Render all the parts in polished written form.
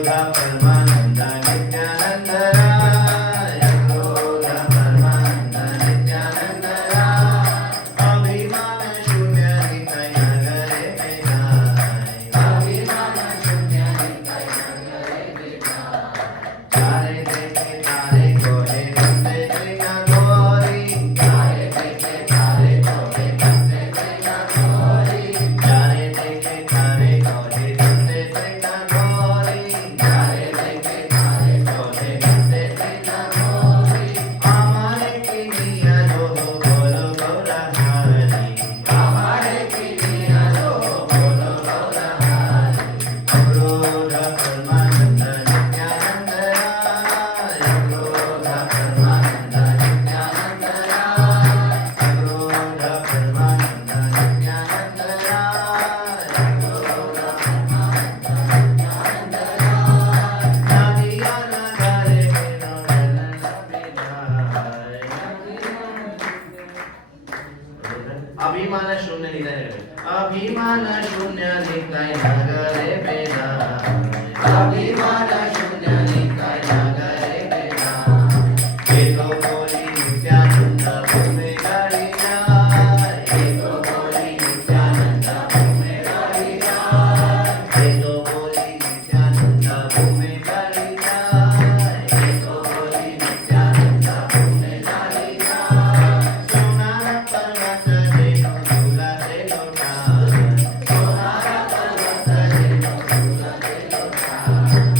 परमानंद नित्यानंद राय, क्रोध परमानंद नित्यानंद राय, अभिमान शून्य नित्य नगरे विनाय, अभिमान शून्य नित्य नगरे विनाय, चारे देखे तारे कोहे बंदे त्रिना घोरी, चारे देखे तारे कोहे बंदे त्रिना घोरी, चारे देखे तारे कोहे बंदे त्रिना घोरी, चारे देखे तारे कोहे बंदे त्रिना घोरी, हमारे की मियाँ जो हो बोलो गौरा हारी, हमारे की मियाँ जो हो बोलो गौरा हारी, क्रोध परमानंद नित्यानंद राय, क्रोध परमानंद नित्यानंद राय, क्रोध परमानंद नित्यानंद राय, क्रोध परमानंद नित्यानंद राय, नदिया नगारे बिनु नलन बिनाय, अभिमान शून्य नित्य अभिमान शून्य नित्य नगरे विनाय, अभिमान शून्य नित्य नगरे विनाय, एको बोली नित्यानंद भूमि गाड़ी जाय, एको बोली नित्यानंद भूमि गाड़ी जाय, एको बोली नित्यानंद भूमि गाड़ी जाय, एको बोली नित्यानंद भूमि गाड़ी जाय, सोनारा पर्वत जेनो झूलते लोटाय, सोनारा पर्वत जेनो झूलते लोटाय,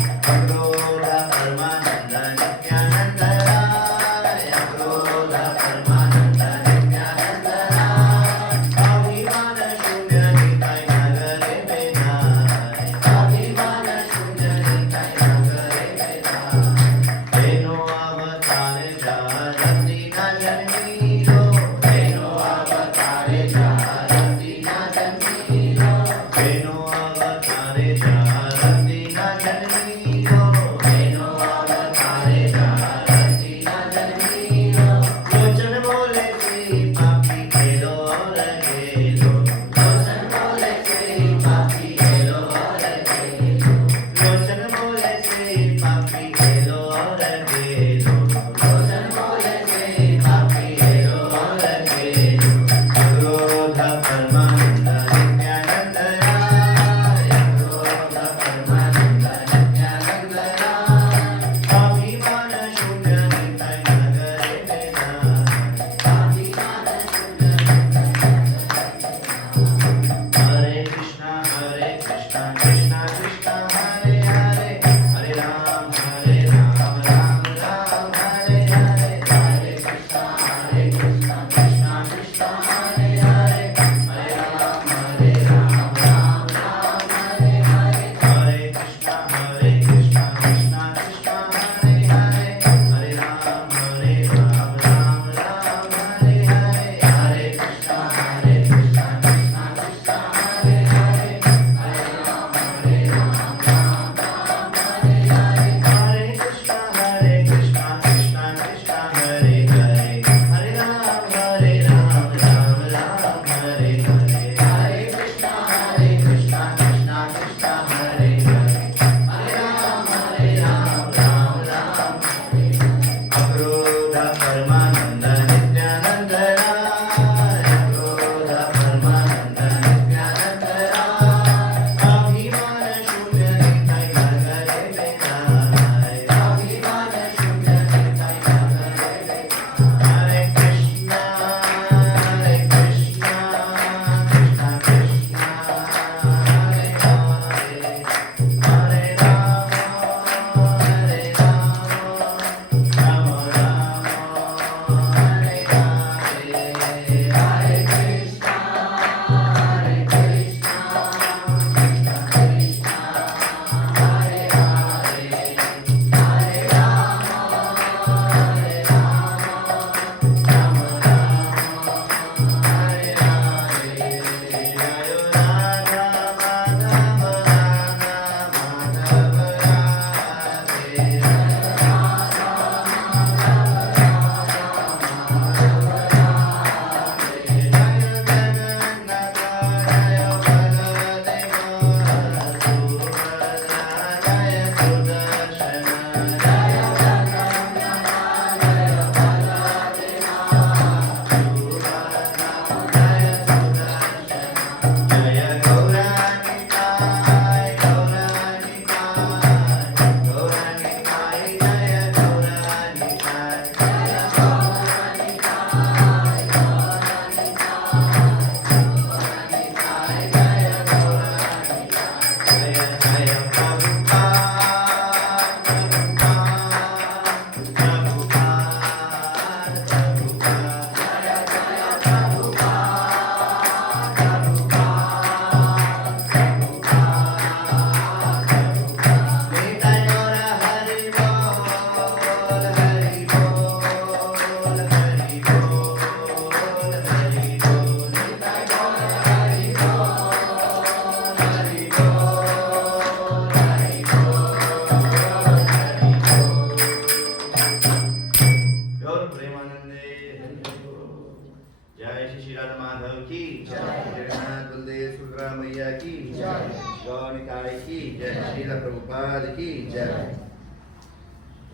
गौर निताई की जय, श्रील प्रभुपाद की जय।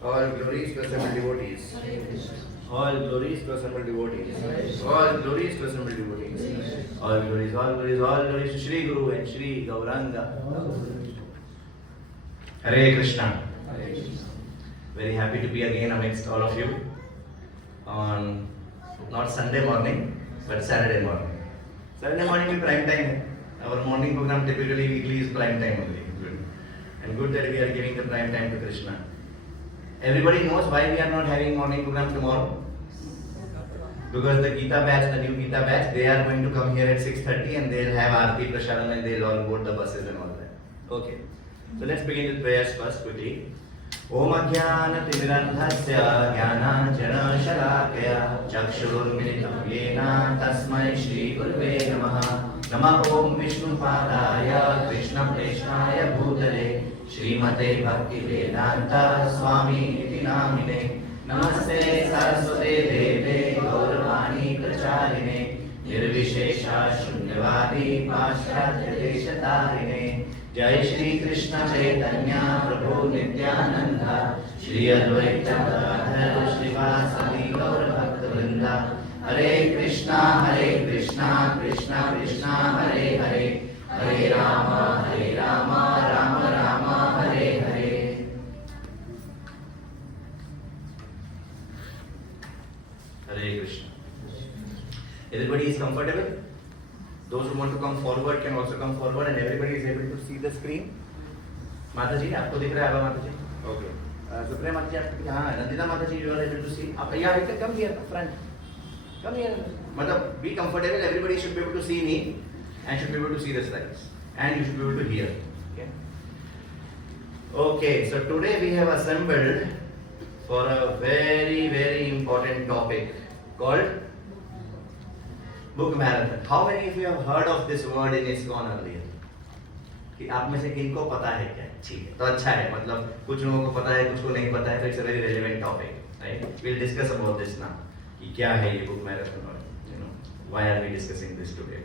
All glories to assembled devotees. All glories to assembled devotees. All glories to assembled devotees. All glories, all glories, all glories to Shri Guru and Shri Gauranga. Hare Krishna. Very happy to be again amidst all of you on not Sunday morning but Saturday morning. Saturday morning is prime time. Our morning program typically weekly is prime time only. Good. And good that we are giving the prime time to Krishna. Everybody knows why we are not having morning program tomorrow. Because the Gita batch, the new Gita batch, they are going to come here at 6:30 and they'll have Aarti Prasharam and they'll all board the buses and all that. Okay. So let's begin with prayers first quickly. Om Ajnana-timirandhasya Jnana-Shalaakaya Chakshurunmilitam Yena Tasmai Shri Gurave Namaha. Namah Om Vishnupadaya Krishna-Preshnaya Bhutale Srimate Bhaktivedanta Swami Iti Namine. Namaste Saraswate Deve Gauravani Pracharine Nirvishesha Shunyavadi Paschatya Deshatarine. Jai Shri Krishna Chaitanya Prabhu Nityananda Shri Advaita Gadadhar Srivasadi Gaur Bhakta-vrinda. Hare Krishna Krishna Krishna Hare Hare Hare Rama Rama Rama Hare Hare. Hare Krishna. Everybody is comfortable? Those who want to come forward can also come forward and everybody is able to see the screen. Mataji, आपको दिख रहा है Mataji? Okay. Supriya Mataji, आपको हाँ, Nandita Mataji, you are able to see. आप यहाँ you can come here, front. Come here. मतलब be comfortable. Everybody should be able to see me and should be able to see the slides and you should be able to hear. Okay. Okay. So today we have assembled for a very important topic called book marathon. How many of you have heard of this word in ISKCON earlier? कि आप में से किनको पता है क्या? ठीक है, तो अच्छा है, मतलब कुछ लोगों को पता है, कुछ को नहीं पता है, तो it's a very relevant topic, right? We'll discuss about this now. कि क्या है ये book marathon और you know why are we discussing this today?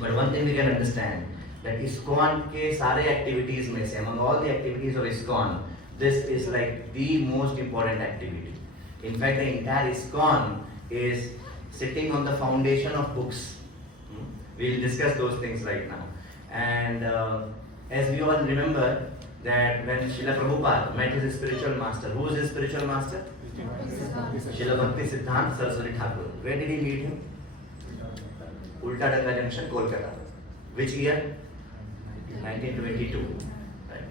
But one thing we can understand that ISKCON के सारे activities में से among all the activities of ISKCON, this is like the most important activity. In fact, the entire ISKCON is sitting on the foundation of books. We'll discuss those things right now. And as we all remember that when Srila Prabhupada met his spiritual master, who was his spiritual master? Srila Bhakti Siddhanta Saraswati Thakur. Where did he meet him? Ulta Danga Junction, Kolkata. Which year? 1922. Right?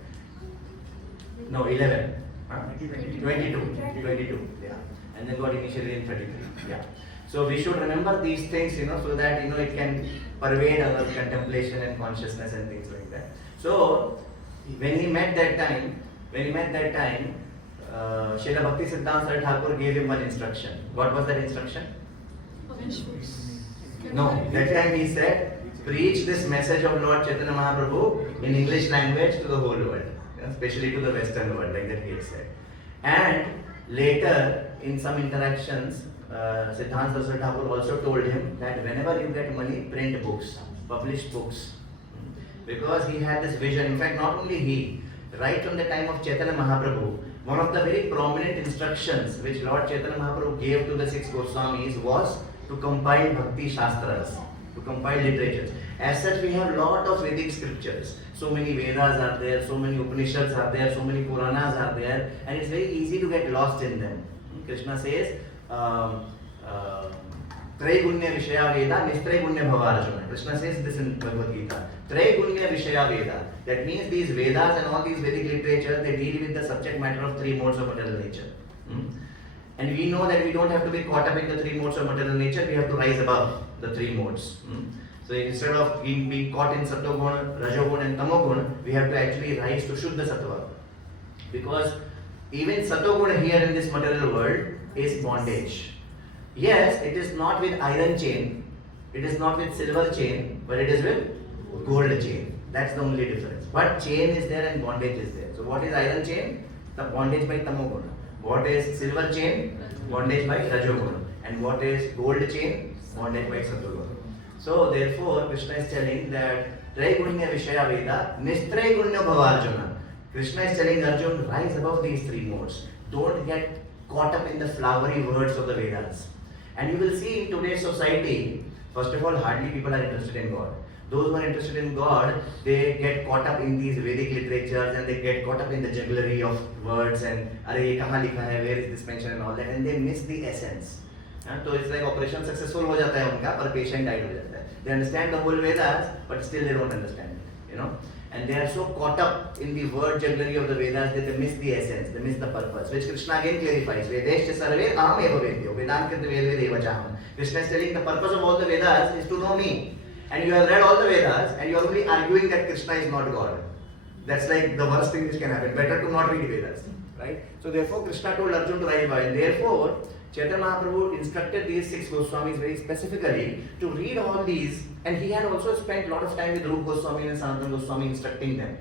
No, 11. Huh? 22. Yeah. And then got initially in 33. Yeah. So we should remember these things, you know, so that, you know, it can pervade our contemplation and consciousness and things like that. So when he met that time, Srila Bhakti Siddhanta Thakur gave him one instruction. What was that instruction? No, that time he said, preach this message of Lord Chaitanya Mahaprabhu in English language to the whole world, you know, especially to the Western world, like that he had said. And later, in some interactions, Siddhanta Saraswati Thakur also told him that whenever you get money, print books, publish books. Because he had this vision. In fact, not only he, right from the time of Chaitanya Mahaprabhu, one of the very prominent instructions which Lord Chaitanya Mahaprabhu gave to the 6 Goswamis was to compile Bhakti Shastras, to compile literatures. As such, we have lot of Vedic scriptures. So many Vedas are there, so many Upanishads are there, so many Puranas are there, and it's very easy to get lost in them. Krishna says, Traygunya Vishaya Veda, Nistraygunya Bhavarjuna. Krishna says this in Bhagavad Gita. Traygunya Vishaya Veda. That means these Vedas and all these Vedic literature, they deal with the subject matter of 3 modes of material nature. And we know that we don't have to be caught up in the 3 modes of material nature, we have to rise above the 3 modes. So instead of being caught in Sattva-guna, Rajo-guna and Tamo-guna, we have to actually rise to Shuddha Sattva. Because even Sattva-guna here in this material world is bondage. Yes, it is not with iron chain, it is not with silver chain, but it is with gold chain. That's the only difference. But chain is there and bondage is there. So what is iron chain? The bondage by Tamoguna. What is silver chain? Bondage by Rajoguna. And what is gold chain? Bondage by Sattva-guna. So therefore, Krishna is telling that Traigunya Vishaya Veda, Nistraigunya Bhavarjuna. Krishna is telling Arjun, rise above these three modes. Don't get caught up in the flowery words of the Vedas. And you will see in today's society, first of all, hardly people are interested in God. Those who are interested in God, they get caught up in these Vedic literatures and they get caught up in the jugglery of words and Are ye kahan likha hai, where is this mentioned and all that, and they miss the essence. So it's like operation successful ho jata hai unka, par patient died ho jata hai. They understand the whole Vedas, but still they don't understand it, And they are so caught up in the word jugglery of the Vedas that they miss the essence, they miss the purpose, which Krishna again clarifies. Vedeshya sarve aham eva vedyo, Vedankrita ved eva chaham. Krishna is telling the purpose of all the Vedas is to know me. And you have read all the Vedas and you are only arguing that Krishna is not God. That's like the worst thing which can happen. Better to not read Vedas. Right? So therefore Krishna told Arjuna to rise above. And therefore Chaitanya Mahaprabhu instructed these 6 Goswamis very specifically to read all these, and he had also spent a lot of time with Rupa Goswami and Sanatana Goswami instructing them.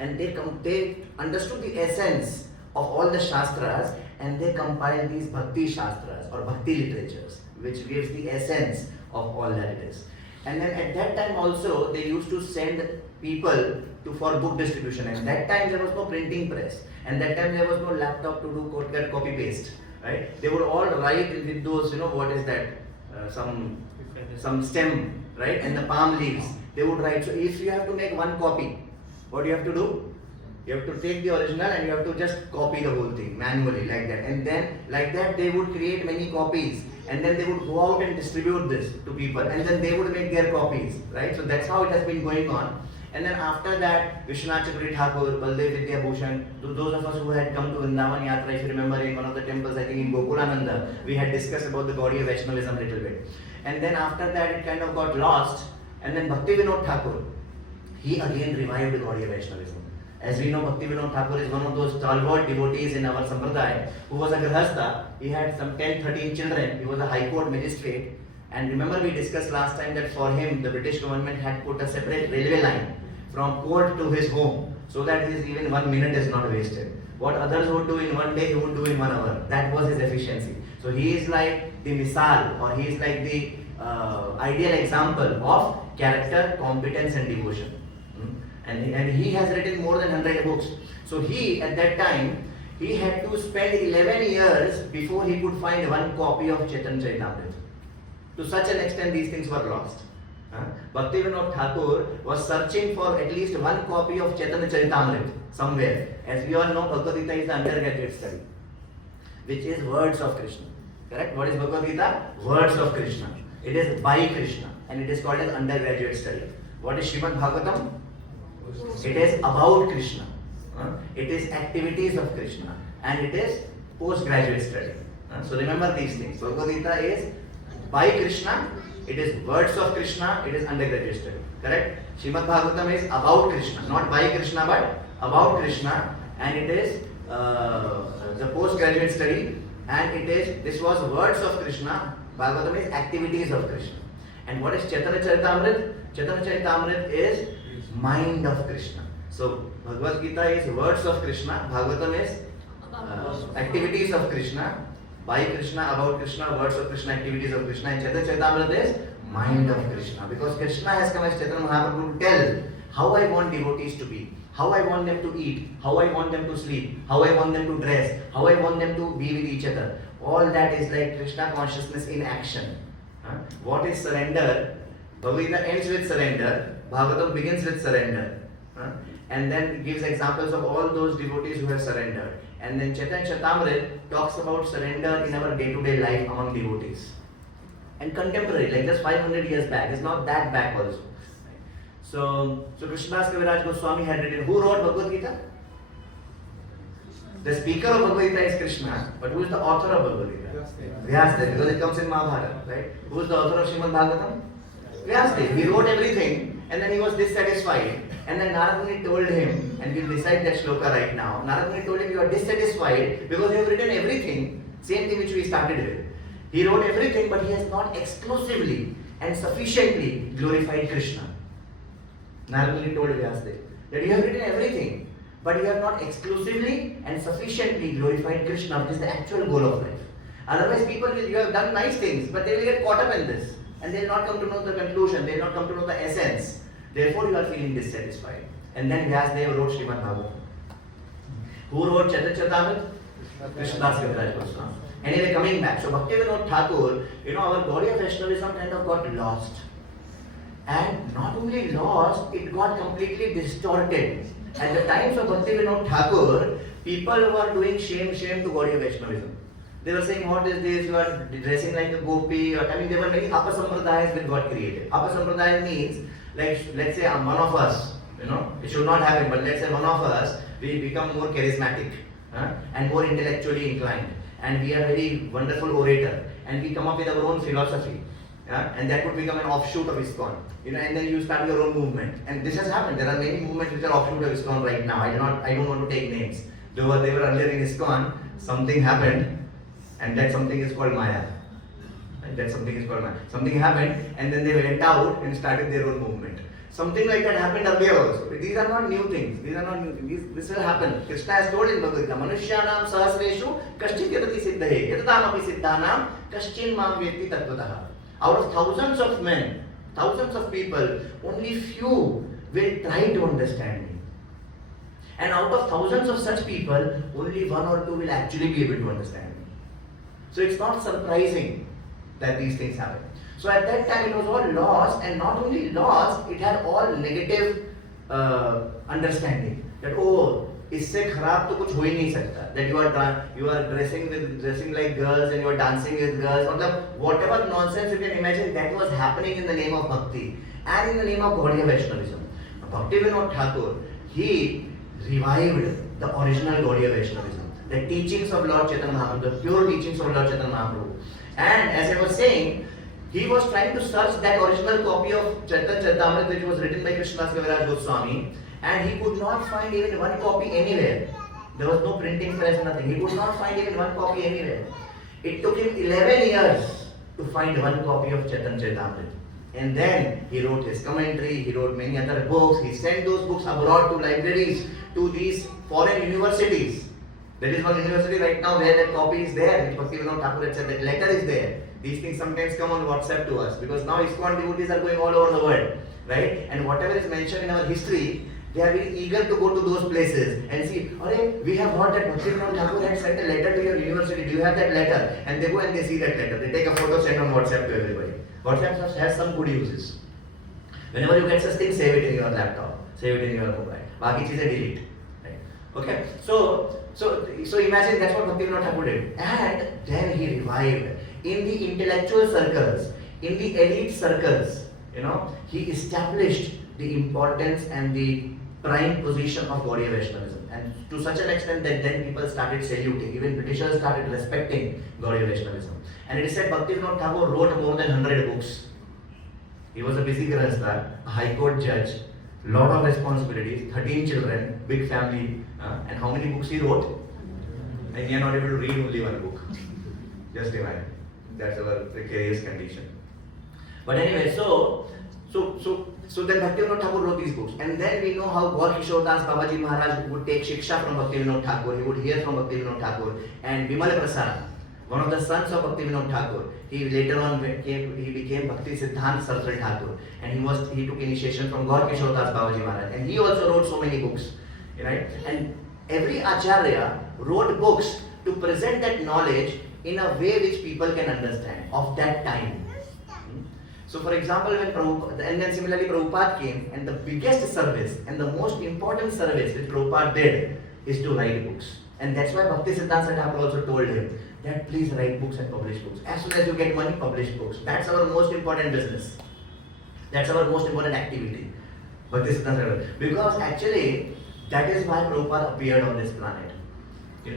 And they understood the essence of all the Shastras, and they compiled these Bhakti Shastras or Bhakti literatures, which gives the essence of all that it is. And then at that time also they used to send people for book distribution, and that time there was no printing press, and that time there was no laptop to do copy paste. Right? They would all write with those, what is that? Some stem, right? And the palm leaves. They would write. So if you have to make one copy, what do you have to do? You have to take the original and you have to just copy the whole thing manually like that. And then like that they would create many copies. And then they would go out and distribute this to people. And then they would make their copies, right? So that's how it has been going on. And then after that, Vishwanath Chakravarti Thakur, Baldev Vidya Bhushan, those of us who had come to Vrindavan Yatra, if you remember in one of the temples, I think in Gokulananda, we had discussed about the Gaudiya Vaishnavism a little bit. And then after that, it kind of got lost. And then Bhakti Vinod Thakur, he again revived Gaudiya Vaishnavism. As we know, Bhakti Vinod Thakur is one of those stalwart devotees in our Sampradaya who was a Grihastha. He had some 10-13 children. He was a High Court magistrate. And remember we discussed last time that for him, the British government had put a separate railway line from court to his home, so that his even 1 minute is not wasted. What others would do in 1 day, he would do in 1 hour. That was his efficiency. So he is like the misal, or he is like the ideal example of character, competence and devotion. And he has written more than 100 books. So he, at that time, he had to spend 11 years before he could find one copy of Chaitanya Charitamrita. To such an extent, these things were lost. Bhakti Vinod Thakur was searching for at least one copy of Chaitanya Charitamrita somewhere. As we all know, Bhagavad Gita is the undergraduate study, which is words of Krishna. Correct? What is Bhagavad Gita? Words of Krishna. It is by Krishna and it is called as undergraduate study. What is Srimad Bhagavatam? It is about Krishna. It is activities of Krishna and it is postgraduate study. So remember these things. Bhagavad Gita is by Krishna, it is words of Krishna, it is undergraduate study. Correct? Srimad Bhagavatam is about Krishna, not by Krishna but about Krishna, and it is the postgraduate study, and this was words of Krishna. Bhagavatam is activities of Krishna. And what is Chaitanya Charitamrita? Chaitanya Charitamrita is mind of Krishna. So Bhagavad Gita is words of Krishna, Bhagavatam is activities of Krishna, by Krishna, about Krishna, words of Krishna, activities of Krishna, and Chaitanya Charitamrita is mind of Krishna. Because Krishna has come as Chaitanya Mahaprabhu to tell how I want devotees to be, how I want them to eat, how I want them to sleep, how I want them to dress, how I want them to be with each other. All that is like Krishna consciousness in action. What is surrender? Bhagavad Gita ends with surrender, Bhagavatam begins with surrender. And then gives examples of all those devotees who have surrendered. And then Chaitanya Charitamrita talks about surrender in our day-to-day life among devotees. And contemporary, like just 500 years back, it's not that back also. So Krishnadas Kaviraj Goswami had written, who wrote Bhagavad Gita? The speaker of Bhagavad Gita is Krishna, but who is the author of Bhagavad Gita? Vyasdev, because it comes in Mahabharata, right? Who is the author of Srimad Bhagavatam? Vyasdev. He wrote everything and then he was dissatisfied. And then Narad Muni told him, and we'll recite that shloka right now. Narad Muni told him, you are dissatisfied because you have written everything, same thing which we started with. He wrote everything, but he has not exclusively and sufficiently glorified Krishna. Narad Muni told Vyasdev that you have written everything, but you have not exclusively and sufficiently glorified Krishna, which is the actual goal of life. Otherwise, you have done nice things, but they will get caught up in this, and they will not come to know the conclusion, they will not come to know the essence. Therefore, you are feeling dissatisfied. And then Vyasdeva wrote Srimad Bhagavatam. Who wrote Chaitanya Charitamrita? Krishnadas Kaviraj Goswami. Anyway, coming back, so Bhaktivinoda Thakur, our Gaudiya Vaishnavism kind of got lost. And not only lost, it got completely distorted. At the times of Bhaktivinoda Thakur, people were doing shame to Gaudiya Vaishnavism. They were saying, what is this? You are dressing like a gopi. There were many apasampradayas that got created. Apasampradaya means, like, let's say one of us, it should not happen, but let's say one of us, we become more charismatic and more intellectually inclined. And we are very wonderful orator. And we come up with our own philosophy. And that would become an offshoot of ISKCON. And then you start your own movement. And this has happened. There are many movements which are offshoot of ISKCON right now. I don't want to take names. They were earlier in ISKCON, something happened, and that something is called Maya. And that something is called Maya. Something happened, and then they went out and started their own movement. Something like that happened earlier also. These are not new things. This will happen. Krishna has told in Bhagavad Gita, Manushyanam sahasreshu kaschit yatati siddhaye yatadamapi siddhanam kaschin mam vyeti tattvataha. Out of thousands of men, thousands of people, only few will try to understand me. And out of thousands of such people, only one or two will actually be able to understand me. So it's not surprising that these things happen. So at that time it was all lost, and not only lost, it had all negative understanding. That इससे खराब तो कुछ हो ही नहीं सकता. That you are dressing like girls and you are dancing with girls. मतलब whatever nonsense you can imagine, that was happening in the name of bhakti and in the name of Gaudiya Vaishnavism. Bhaktivinoda Thakur, he revived the original Gaudiya Vaishnavism, the teachings of Lord Chaitanya Mahaprabhu, the pure teachings of Lord Chaitanya Mahaprabhu. And as I was saying, he was trying to search that original copy of Chaitanya Charitamrita which was written by Krishnadas Kaviraj Goswami, and he could not find even one copy anywhere. There was no printing press, nothing. He could not find even one copy anywhere. It took him 11 years to find one copy of Chaitanya Charitamrita. And then he wrote his commentary, he wrote many other books, he sent those books abroad to libraries, to these foreign universities. There is one university right now where that copy is there, which Bhaktivinoda Thakur had said, that letter is there. These things sometimes come on WhatsApp to us, because now ISKCON devotees are going all over the world, right? And whatever is mentioned in our history, they are very eager to go to those places and see, we have heard that Bhaktivinoda Thakur had sent a letter to your university, do you have that letter? And they go and they see that letter, they take a photo, send on WhatsApp to everybody. WhatsApp has some good uses. Whenever you get such things, save it in your laptop, save it in your mobile. Baaki cheeze delete. Right? Okay, so imagine that's what Bhaktivinoda Thakur did. And then he revived in the intellectual circles, in the elite circles. He established the importance and the prime position of Gaudiya Vaishnavism, and to such an extent that then people started saluting, even Britishers started respecting Gaudiya Vaishnavism. And it is said Bhaktivinoda Thakur wrote more than 100 books. He was a busy grahastha, a high court judge, lot of responsibilities, 13 children, big family, and how many books he wrote? And we are not able to read only one book. Just imagine. That's our precarious condition. But anyway, so then Bhaktivinoda Thakur wrote these books, and then we know how Gaur Kishore Das Babaji Maharaj would take shiksha from Bhaktivinoda Thakur. He would hear from Bhaktivinoda Thakur, and Vimal Prasad, one of the sons of Bhaktivinoda Thakur, he later on became Bhakti Siddhanta Saraswati Thakur, and he took initiation from Gaur Kishore Das Babaji Maharaj, and he also wrote so many books, right? And every acharya wrote books to present that knowledge in a way which people can understand of that time. So for example, when Prabhupada, and then similarly Prabhupada came, and the biggest service and the most important service which Prabhupada did is to write books. And that's why Bhakti Siddhanta Thakur also told him that please write books and publish books. As soon as you get money, publish books. That's our most important business. That's our most important activity. Bhakti Siddhanta Thakur. Because actually, that is why Prabhupada appeared on this planet.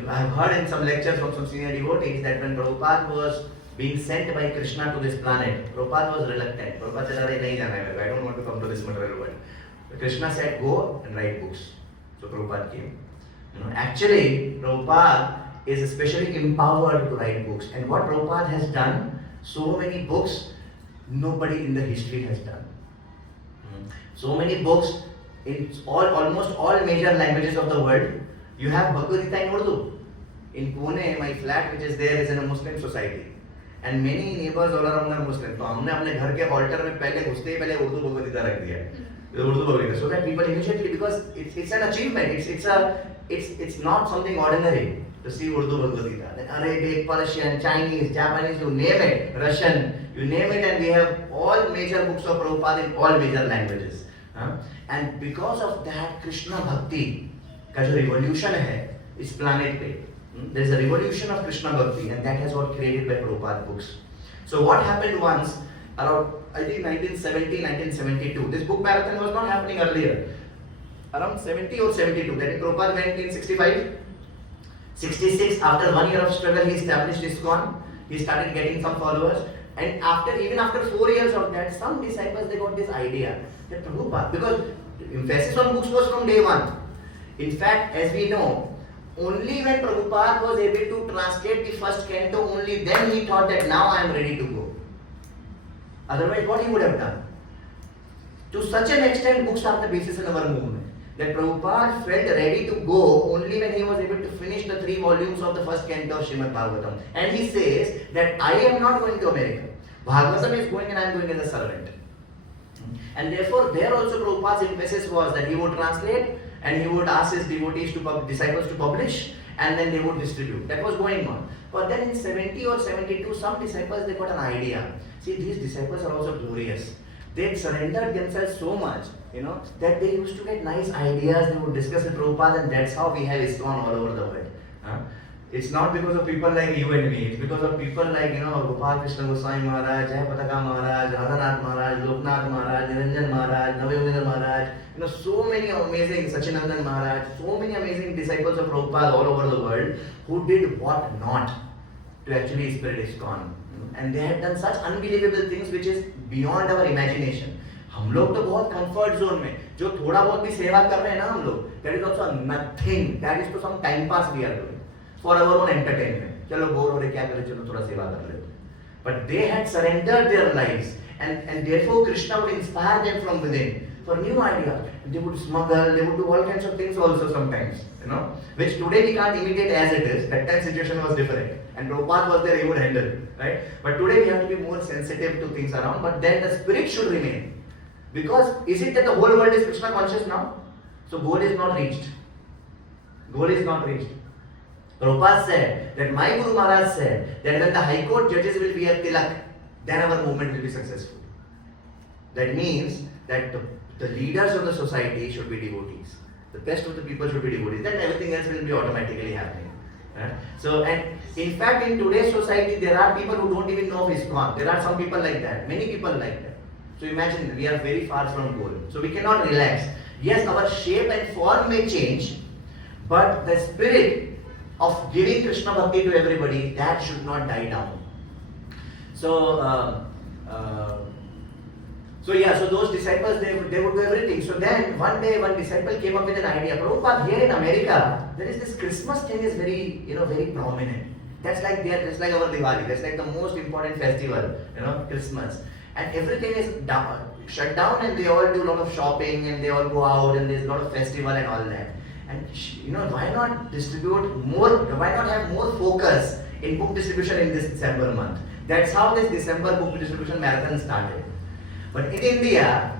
I have heard in some lectures from some senior devotees that when Prabhupada was being sent by Krishna to this planet, Prabhupada was reluctant. Prabhupada said, I don't want to come to this material world. But Krishna said, go and write books. So Prabhupada came. Actually, Prabhupada is especially empowered to write books. And what Prabhupada has done, so many books, nobody in the history has done. So many books in almost all major languages of the world. You have Bhagavad Gita in Urdu. In Pune, my flat which is there is in a Muslim society. And many neighbors all around are Muslim. So हमने अपने घर के altar में पहले घुसते ही पहले उर्दू भगवद गीता रख दिया. the Urdu publication, so that people immediately, because it's an achievement. It's not something ordinary to see Urdu Bhagavad Gita. Then Arabic, Persian, Chinese, Japanese, you name it, Russian, you name it, and we have all major books of Prabhupada in all major languages. And because of that, Krishna Bhakti का जो revolution है इस planet पे, there is a revolution of Krishna Bhakti, and that has got created by Prabhupada books. So what happened once around, I think 1970, 1972. This book marathon was not happening earlier. Around 70 or 72. That is, Prabhupada went in 65. 66, after 1 year of struggle, he established ISKCON. He started getting some followers. And even after 4 years of that, some disciples, they got this idea that Prabhupada, because emphasis on books was from day one. In fact, as we know, only when Prabhupada was able to translate the first canto, only then he thought that now I am ready to go. Otherwise, what he would have done? To such an extent, books are the basis in our movement. That Prabhupada felt ready to go only when he was able to finish the 3 volumes of the first canto of Srimad Bhagavatam. And he says that I am not going to America. Bhagavatam is going and I am going as a servant. And therefore, there also Prabhupada's emphasis was that he would translate and he would ask his devotees disciples to publish, and then they would distribute. That was going on. But then in 70 or 72, some disciples, they got an idea. See, these disciples are also glorious. They surrendered themselves so much, that they used to get nice ideas. They would discuss with Prabhupada, and that's how we have ISKCON all over the world. It's not because of people like you and me. It's because of people like, Gopal Krishna Goswami Maharaj, Jayapataka Maharaj, Radhanath Maharaj, Loknath Maharaj, Niranjan Maharaj, Navayogindra Maharaj. So many amazing, Sachinandan Maharaj, so many amazing disciples of Prabhupada all over the world who did what not to actually spread ISKCON. And they had done such unbelievable things which is beyond our imagination. हम लोग तो बहुत comfort zone में जो थोड़ा बहुत भी सेवा कर रहे हैं ना हम लोग, that is also nothing. That is to some time pass we are doing for our own entertainment. चलो बोर हो रहे क्या करें, चलो थोड़ा सेवा कर लेते. But they had surrendered their lives, and therefore Krishna would inspire them from within for new ideas. They would smuggle, they would do all kinds of things also sometimes, which today we can't imitate as it is. That time situation was different, and Prabhupada was there, he would handle it, right? But today we have to be more sensitive to things around, but then the spirit should remain. Because is it that the whole world is Krishna conscious now? So goal is not reached. Goal is not reached. Prabhupada said that my Guru Maharaj said that when the High Court judges will be at Tilak, then our movement will be successful. That means that the leaders of the society should be devotees. The best of the people should be devotees. Then everything else will be automatically happening. Right? So, and in fact, in today's society, there are people who don't even know of ISKCON. There are some people like that. Many people like that. So imagine, we are very far from goal. So we cannot relax. Yes, our shape and form may change, but the spirit of giving Krishna Bhakti to everybody, that should not die down. So, so those disciples, they would do everything. So then, one day, one disciple came up with an idea. Prabhupada, here in America, there is this Christmas thing is very, very prominent. That's like our Diwali. That's like the most important festival, Christmas. And everything is shut down, and they all do a lot of shopping, and they all go out, and there's a lot of festival and all that. And why not distribute more? Why not have more focus in book distribution in this December month? That's how this December book distribution marathon started. But in India,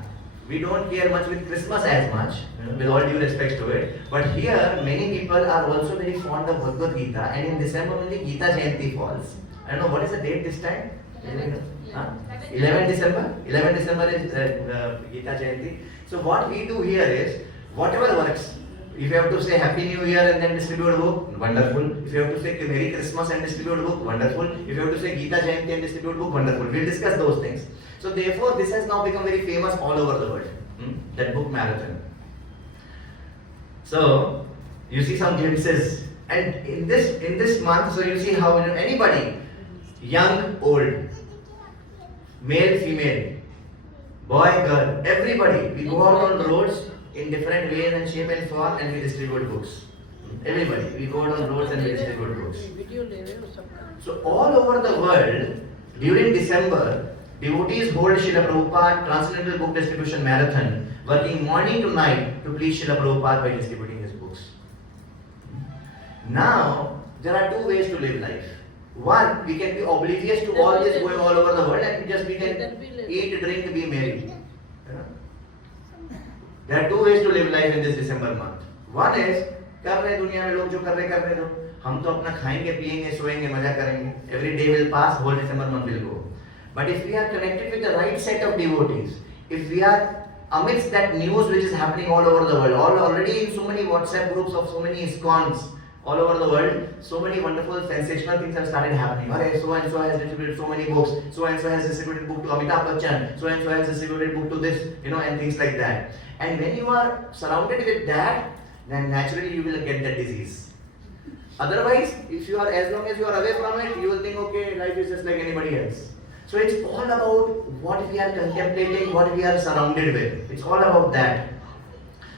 we don't care much with Christmas as much, with all due respect to it. But here, many people are also very fond of Bhagavad Gita, and in December only Gita Jayanti falls. I don't know, what is the date this time? 11 December? 11 December is Gita Jayanti. So what we do here is, whatever works. If you have to say Happy New Year and then distribute a book, wonderful. If you have to say Merry Christmas and distribute a book, wonderful. If you have to say Gita Jayanti and distribute a book, wonderful. We'll discuss those things. So therefore, this has now become very famous all over the world. That book marathon. So you see some glimpses, and in this month, so you see how anybody, young, old, male, female, boy, girl, everybody, we go out on the roads in different ways and shape and form, and we distribute books. Everybody, we go out on roads and we distribute books. So all over the world, during December, devotees hold Srila Prabhupada Transcendental Book Distribution Marathon, working morning to night to please Srila Prabhupada by distributing his books. Now, there are two ways to live life. One, we can be oblivious to all this going all over the world, and we can eat, drink, be merry. There are two ways to live life in this December month. One is, कर रहे दुनिया में लोग जो कर रहे दो, हम तो अपना खाएंगे पिएंगे सोएंगे मजा करेंगे. Every day will pass, whole December month will go. But if we are connected with the right set of devotees, if we are amidst that news which is happening all over the world, already in so many WhatsApp groups of so many ISKCONs all over the world, so many wonderful sensational things have started happening. So and so has distributed so many books, so and so has distributed book to Amitabh Bachchan, so and so has distributed book to this, and things like that. And when you are surrounded with that, then naturally you will get that disease. Otherwise, if you are, as long as you are away from it, you will think, okay, life is just like anybody else. So it's all about what we are contemplating, what we are surrounded with. It's all about that.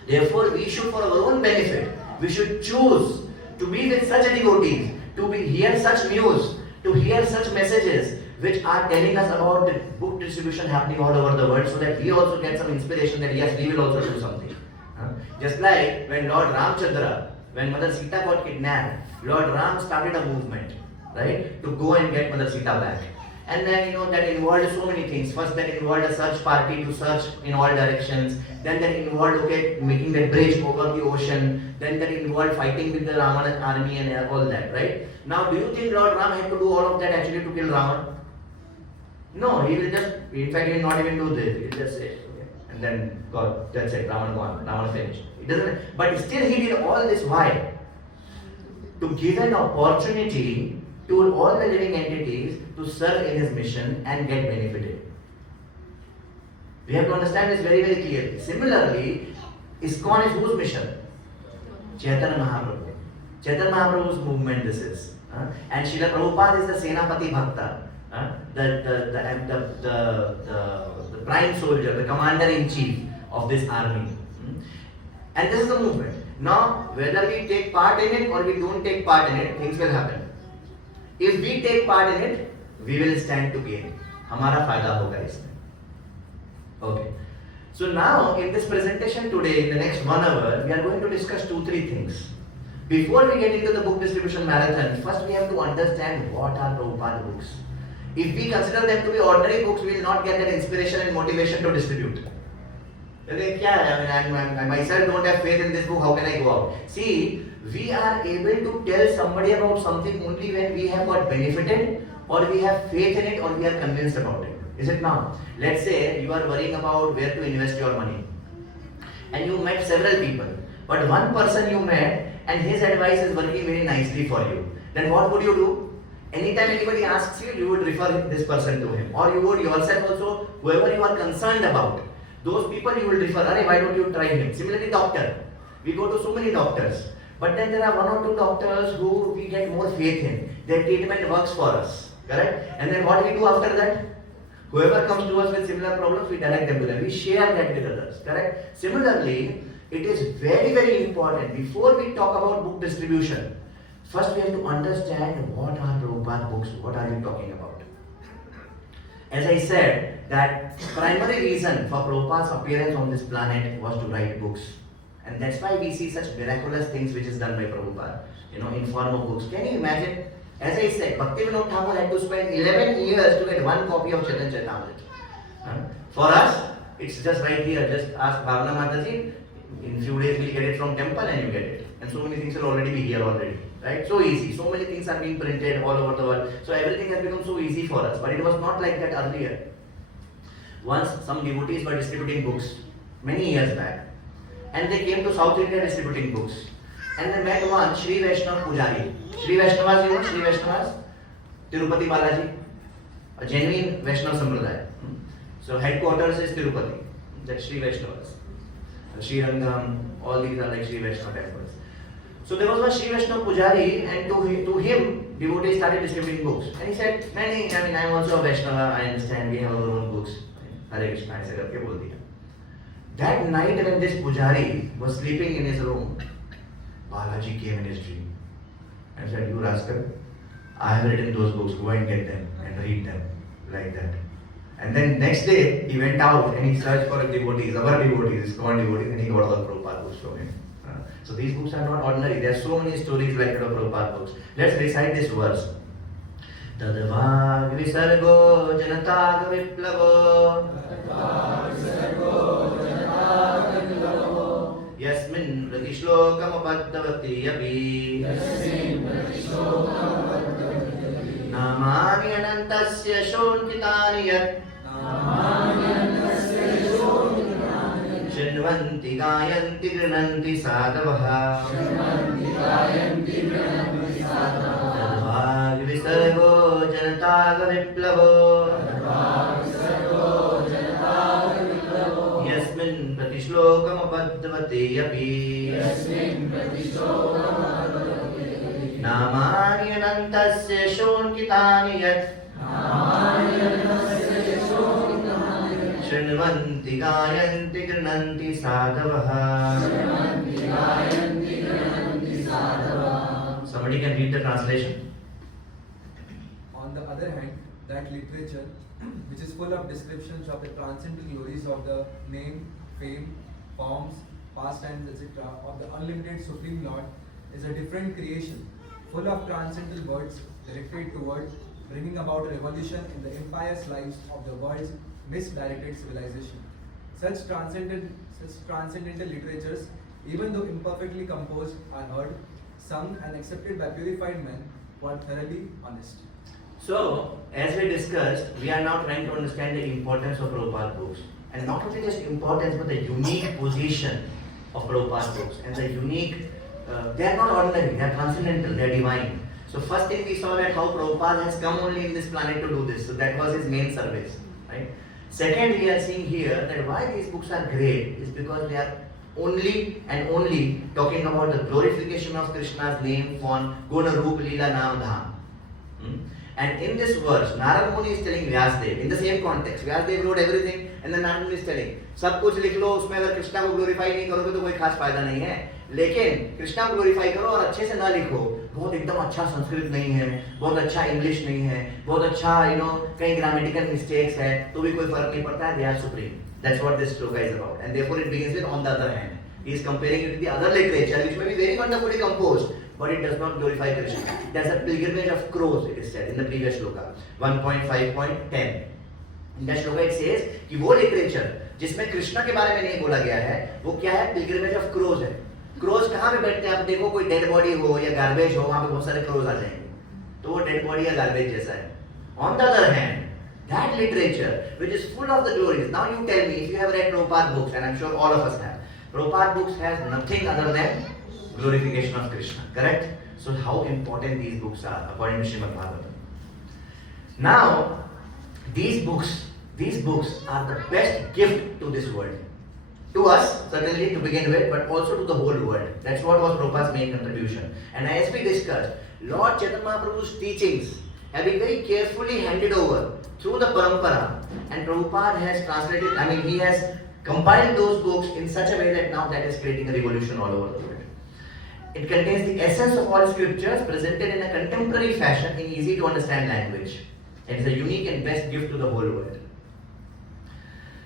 Therefore, we should, for our own benefit, we should choose to be with such devotees, to hear such news, to hear such messages which are telling us about the book distribution happening all over the world, so that we also get some inspiration that yes, we will also do something. Just like when Lord Ramchandra, when Mother Sita got kidnapped, Lord Ram started a movement, right, to go and get Mother Sita back. And then that involved so many things. First, that involved a search party to search in all directions. Then that involved making that bridge over the ocean. Then that involved fighting with the Ravana army and all that, right? Now, do you think Lord Ram had to do all of that actually to kill Ravana? No, he will just, in fact, he will not even do this. He will just say, okay. And then God, that's it, Ravana gone, Ravana finished. It doesn't, but still he did all this. Why? To give an opportunity to all the living entities to serve in his mission and get benefited. We have to understand this very, very clearly. Similarly, ISKCON is whose mission? Chaitanya Mahaprabhu. Chaitanya Mahaprabhu's movement this is. And Srila Prabhupada is the Senapati Bhakta, the prime soldier, the commander-in-chief of this army. And this is the movement. Now, whether we take part in it or we don't take part in it, things will happen. If we take part in it, we will stand to gain. हमारा फायदा होगा इसमें. Okay. So now in this presentation today, in the next 1 hour, we are going to discuss 2-3 things. Before we get into the book distribution marathon, first we have to understand what are Prabhupada books. If we consider them to be ordinary books, we will not get that inspiration and motivation to distribute. I myself don't have faith in this book, how can I go out? See, we are able to tell somebody about something only when we have got benefited, or we have faith in it, or we are convinced about it. Is it not? Let's say you are worrying about where to invest your money, and you met several people, but one person you met and his advice is working very nicely for you. Then what would you do? Anytime anybody asks you, you would refer this person to him, or you would yourself also, whoever you are concerned about, those people you will refer, why don't you try him? Similarly, doctor. We go to so many doctors. But then there are 1 or 2 doctors who we get more faith in. Their treatment works for us. Correct? And then what we do after that? Whoever comes to us with similar problems, we direct them to them. We share that with others. Correct? Similarly, it is very, very important. Before we talk about book distribution, first we have to understand what are Prabhupada books, what are we talking about. As I said, that primary reason for Prabhupada's appearance on this planet was to write books. And that's why we see such miraculous things which is done by Prabhupada, in form of books. Can you imagine? As I said, Bhaktivinoda Thakur had to spend 11 years to get 1 copy of Chaitanya Charitamrita. For us, it's just right here. Just ask Bhavana Mataji. In few days we'll get it from temple and you get it. And so many things will already be here already. Right? So easy. So many things are being printed all over the world. So everything has become so easy for us. But it was not like that earlier. Once some devotees were distributing books many years back. And they came to South India distributing books. And they met one Sri Vaishnava Pujari. Sri Vaishnavas, you know Sri Vaishnavas? Tirupati Balaji. A genuine Vaishnava Sampradaya. So headquarters is Tirupati. That's Sri Vaishnavas. Sri Rangam, all these are like Sri Vaishnava temples. So there was one Sri Vaishnava Pujari, and to him, devotees started distributing books. And he said, I'm also a Vaishnava, I understand, we have our own books. Hare Krishna, I said, okay, bol diya. That night when this Pujari was sleeping in his room, Balaji came in his dream and said, you rascal, I have written those books, go and get them and read them, like that. And then next day, he went out and he searched for devotees, our devotees, ISKCON devotees, and he got all Prabhupada books from him. So these books are not ordinary. There are so many stories like the Prabhupada books. Let's recite this verse. Tadvag visargo janatag viplavo. यस्मिन् प्रतिश्लोकमुपद्रवति अपि नामानि अनन्तस्य शोणितानि यत् शृण्वन्ति गायन्ति गृह्णन्ति साधवः तद्वाग्विसर्गो जनतागविप्लवो यस्मिन् प्रतिश्लोकमुपद्रवति अपि नामानि अनन्तस्य शोणितानि यत् शृण्वन्ति गायन्ति गृह्णन्ति साधवः. Somebody can read the translation. On the other hand, that literature, which is full of descriptions of the transcendental glories of the name, fame, forms, pastimes, etc., of the unlimited Supreme Lord, is a different creation, full of transcendental words directed toward bringing about a revolution in the impious lives of the world's misdirected civilization. Such transcendental literatures, even though imperfectly composed, are heard, sung, and accepted by purified men who are thoroughly honest. So, as we discussed, we are now trying to understand the importance of Prabhupada books. And not only just importance, but the unique position of Prabhupada books. And the unique, they are not ordinary, they are transcendental, they are divine. So first thing we saw that how Prabhupada has come only in this planet to do this. So that was his main service. Right? Second, we are seeing here that why these books are great is because they are only and only talking about the glorification of Krishna's name, form, Guna, Roop, Leela, Naam, Dham. And in this verse, Narad Muni is telling Vyasdev, in the same context, Vyasdev wrote everything and then Narad Muni is telling, सब कुछ लिख लो, उसमें अगर कृष्णा को glorify नहीं करोगे तो कोई खास फायदा नहीं है, लेकिन कृष्णा को ग्लोरीफाई करो और अच्छे से ना लिखो, बहुत एकदम अच्छा संस्कृत नहीं है, बहुत अच्छा इंग्लिश नहीं है, बहुत अच्छा कई ग्रामेटिकल मिस्टेक्स है, तो भी कोई फर्क नहीं पड़ता है, they are supreme. That's what this shloka is about. And therefore it begins with on the other hand. He is comparing it with the other literature which may be very wonderfully composed, but it does not glorify Krishna. There's a pilgrimage of crows, it is said in the previous shloka, 1.5.10. In that shloka it says कि वो literature जिसमें कृष्ण के बारे में नहीं बोला गया है, वो क्या है? pilgrimage of crows है. Crows कहाँ पे बैठते हैं? आप देखो कोई dead body हो या garbage हो, वहाँ पे बहुत सारे crows आ जाएंगे. तो वो dead body या garbage जैसा है. On the other hand, that literature which is full of the glories. Now you tell me if you have read Prabhupada books, and I'm sure all of us have. Prabhupada books has nothing other than glorification of Krishna, correct? So how important these books are according to Srimad Bhagavatam. Now, these books are the best gift to this world. To us, certainly to begin with, but also to the whole world. That's what was Prabhupada's main contribution. And as we discussed, Lord Chaitanya Mahaprabhu's teachings have been very carefully handed over through the parampara, and Prabhupada has translated, he has compiled those books in such a way that now that is creating a revolution all over the world. It contains the essence of all scriptures presented in a contemporary fashion in easy to understand language. It is a unique and best gift to the whole world.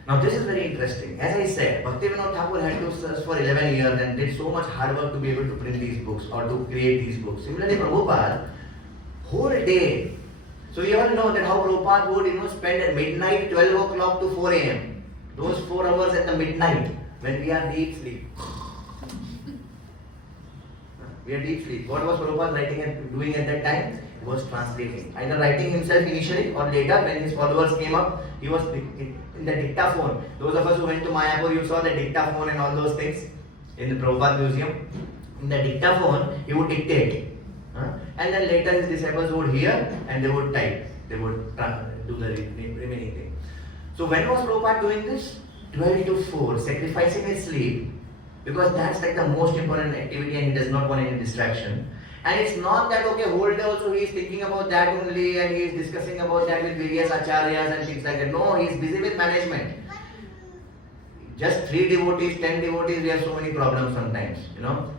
Now this is very interesting. As I said, Bhaktivinoda Thakur had to search for 11 years and did so much hard work to be able to print these books or to create these books. Similarly, Prabhupada, whole day. So you all know that how Prabhupada would spend at midnight, 12 o'clock to 4 a.m. Those 4 hours at the midnight when we are deep sleep. We are deep sleep. What was Prabhupada writing and doing at that time? He was translating. Either writing himself initially or later when his followers came up, he was in the dictaphone. Those of us who went to Mayapur, you saw the dictaphone and all those things in the Prabhupada Museum. In the dictaphone, he would dictate. And then later his disciples would hear and they would type. They would do the remaining thing. So when was Prabhupada doing this? 12 to 4, sacrificing his sleep, because that's like the most important activity and he does not want any distraction. And it's not that, okay, whole day also he is thinking about that only and he is discussing about that with various acharyas and things like that. No, he is busy with management. Just 3 devotees, 10 devotees, we have so many problems sometimes.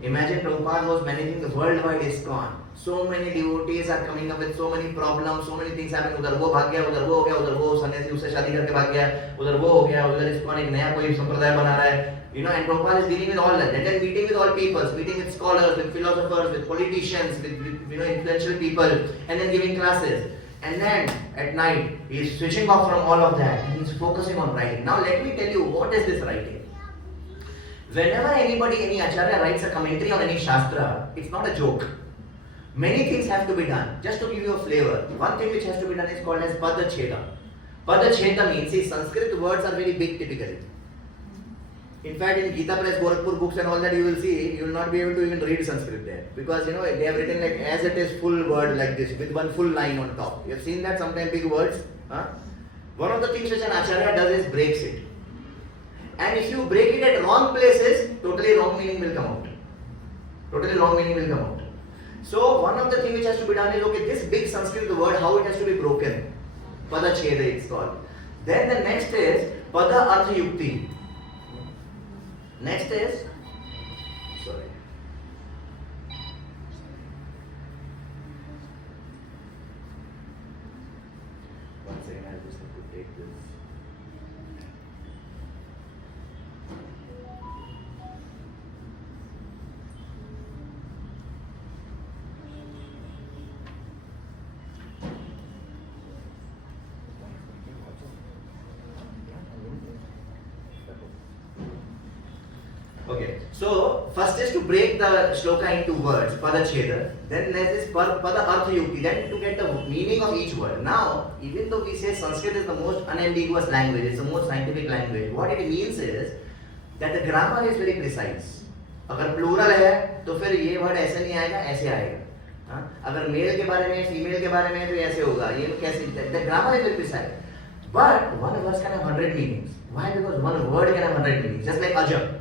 Imagine Prabhupada was managing the worldwide ISKCON. So many devotees are coming up with so many problems, so many things happen. उधर वो भाग गया, उधर वो हो गया, उधर वो सन्यासी उससे शादी करके भाग गया, उधर वो हो गया, उधर ISKCON एक नया कोई संप्रदाय बना रहा है. And Prabhupada is dealing with all that. Then meeting with all peoples, meeting with scholars, with philosophers, with politicians, with influential people, and then giving classes. And then at night he is switching off from all of that and he is focusing on writing. Now let me tell you, what is this writing? Whenever anybody, any acharya writes a commentary on any shastra, it's not a joke. Many things have to be done. Just to give you a flavor, one thing which has to be done is called as padacheda. Padacheda means, see, Sanskrit words are very big typically. In fact, in Gita Press, Gorakhpur books and all that, you will see, you will not be able to even read Sanskrit there. Because, you know, they have written like as it is, full word like this, with one full line on top. You have seen that sometimes big words? Huh? One of the things which an acharya does is breaks it. And if you break it at wrong places, totally wrong meaning will come out. Totally wrong meaning will come out. So, one of the things which has to be done is, okay, this big Sanskrit word, how it has to be broken. Padacheda it's called. Then the next is Pada Artha Yukti. Next is, sorry. One second, I'll just have to take this. Okay, so first is to break the shloka into words, padacheda. Then there is pada artha yukti. Then to get the meaning of each word. Now, even though we say Sanskrit is the most unambiguous language, it's the most scientific language, what it means is that the grammar is very precise. अगर plural है तो फिर ये word ऐसे नहीं आएगा, ऐसे आएगा. हाँ? अगर male के बारे में, female के बारे में तो ऐसे होगा. ये कैसे? The grammar is very precise. But one verse can have 100 meanings. Why? Because one word can have 100 meanings. Just like Ajab.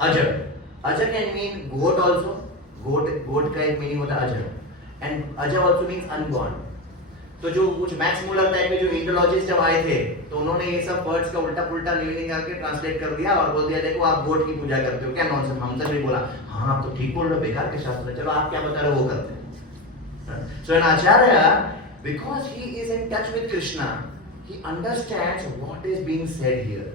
Ajab. Ajab can mean goat also. Goat का एक meaning होता है Ajab. And Ajab also means unborn. तो जो कुछ Max Muller type में जो Indologist जब आए थे तो उन्होंने ये सब वर्ड्स का उल्टा पुल्टा मीनिंग करके ट्रांसलेट कर दिया और बोल दिया देखो आप गोट की पूजा करते हो क्या नॉनसेंस हम तक भी बोला हाँ आप तो ठीक बोल रहे हो बेकार के शास्त्र चलो आप क्या बता रहे हो वो करते हैं so an acharya because he is in touch with Krishna he understands what is being said here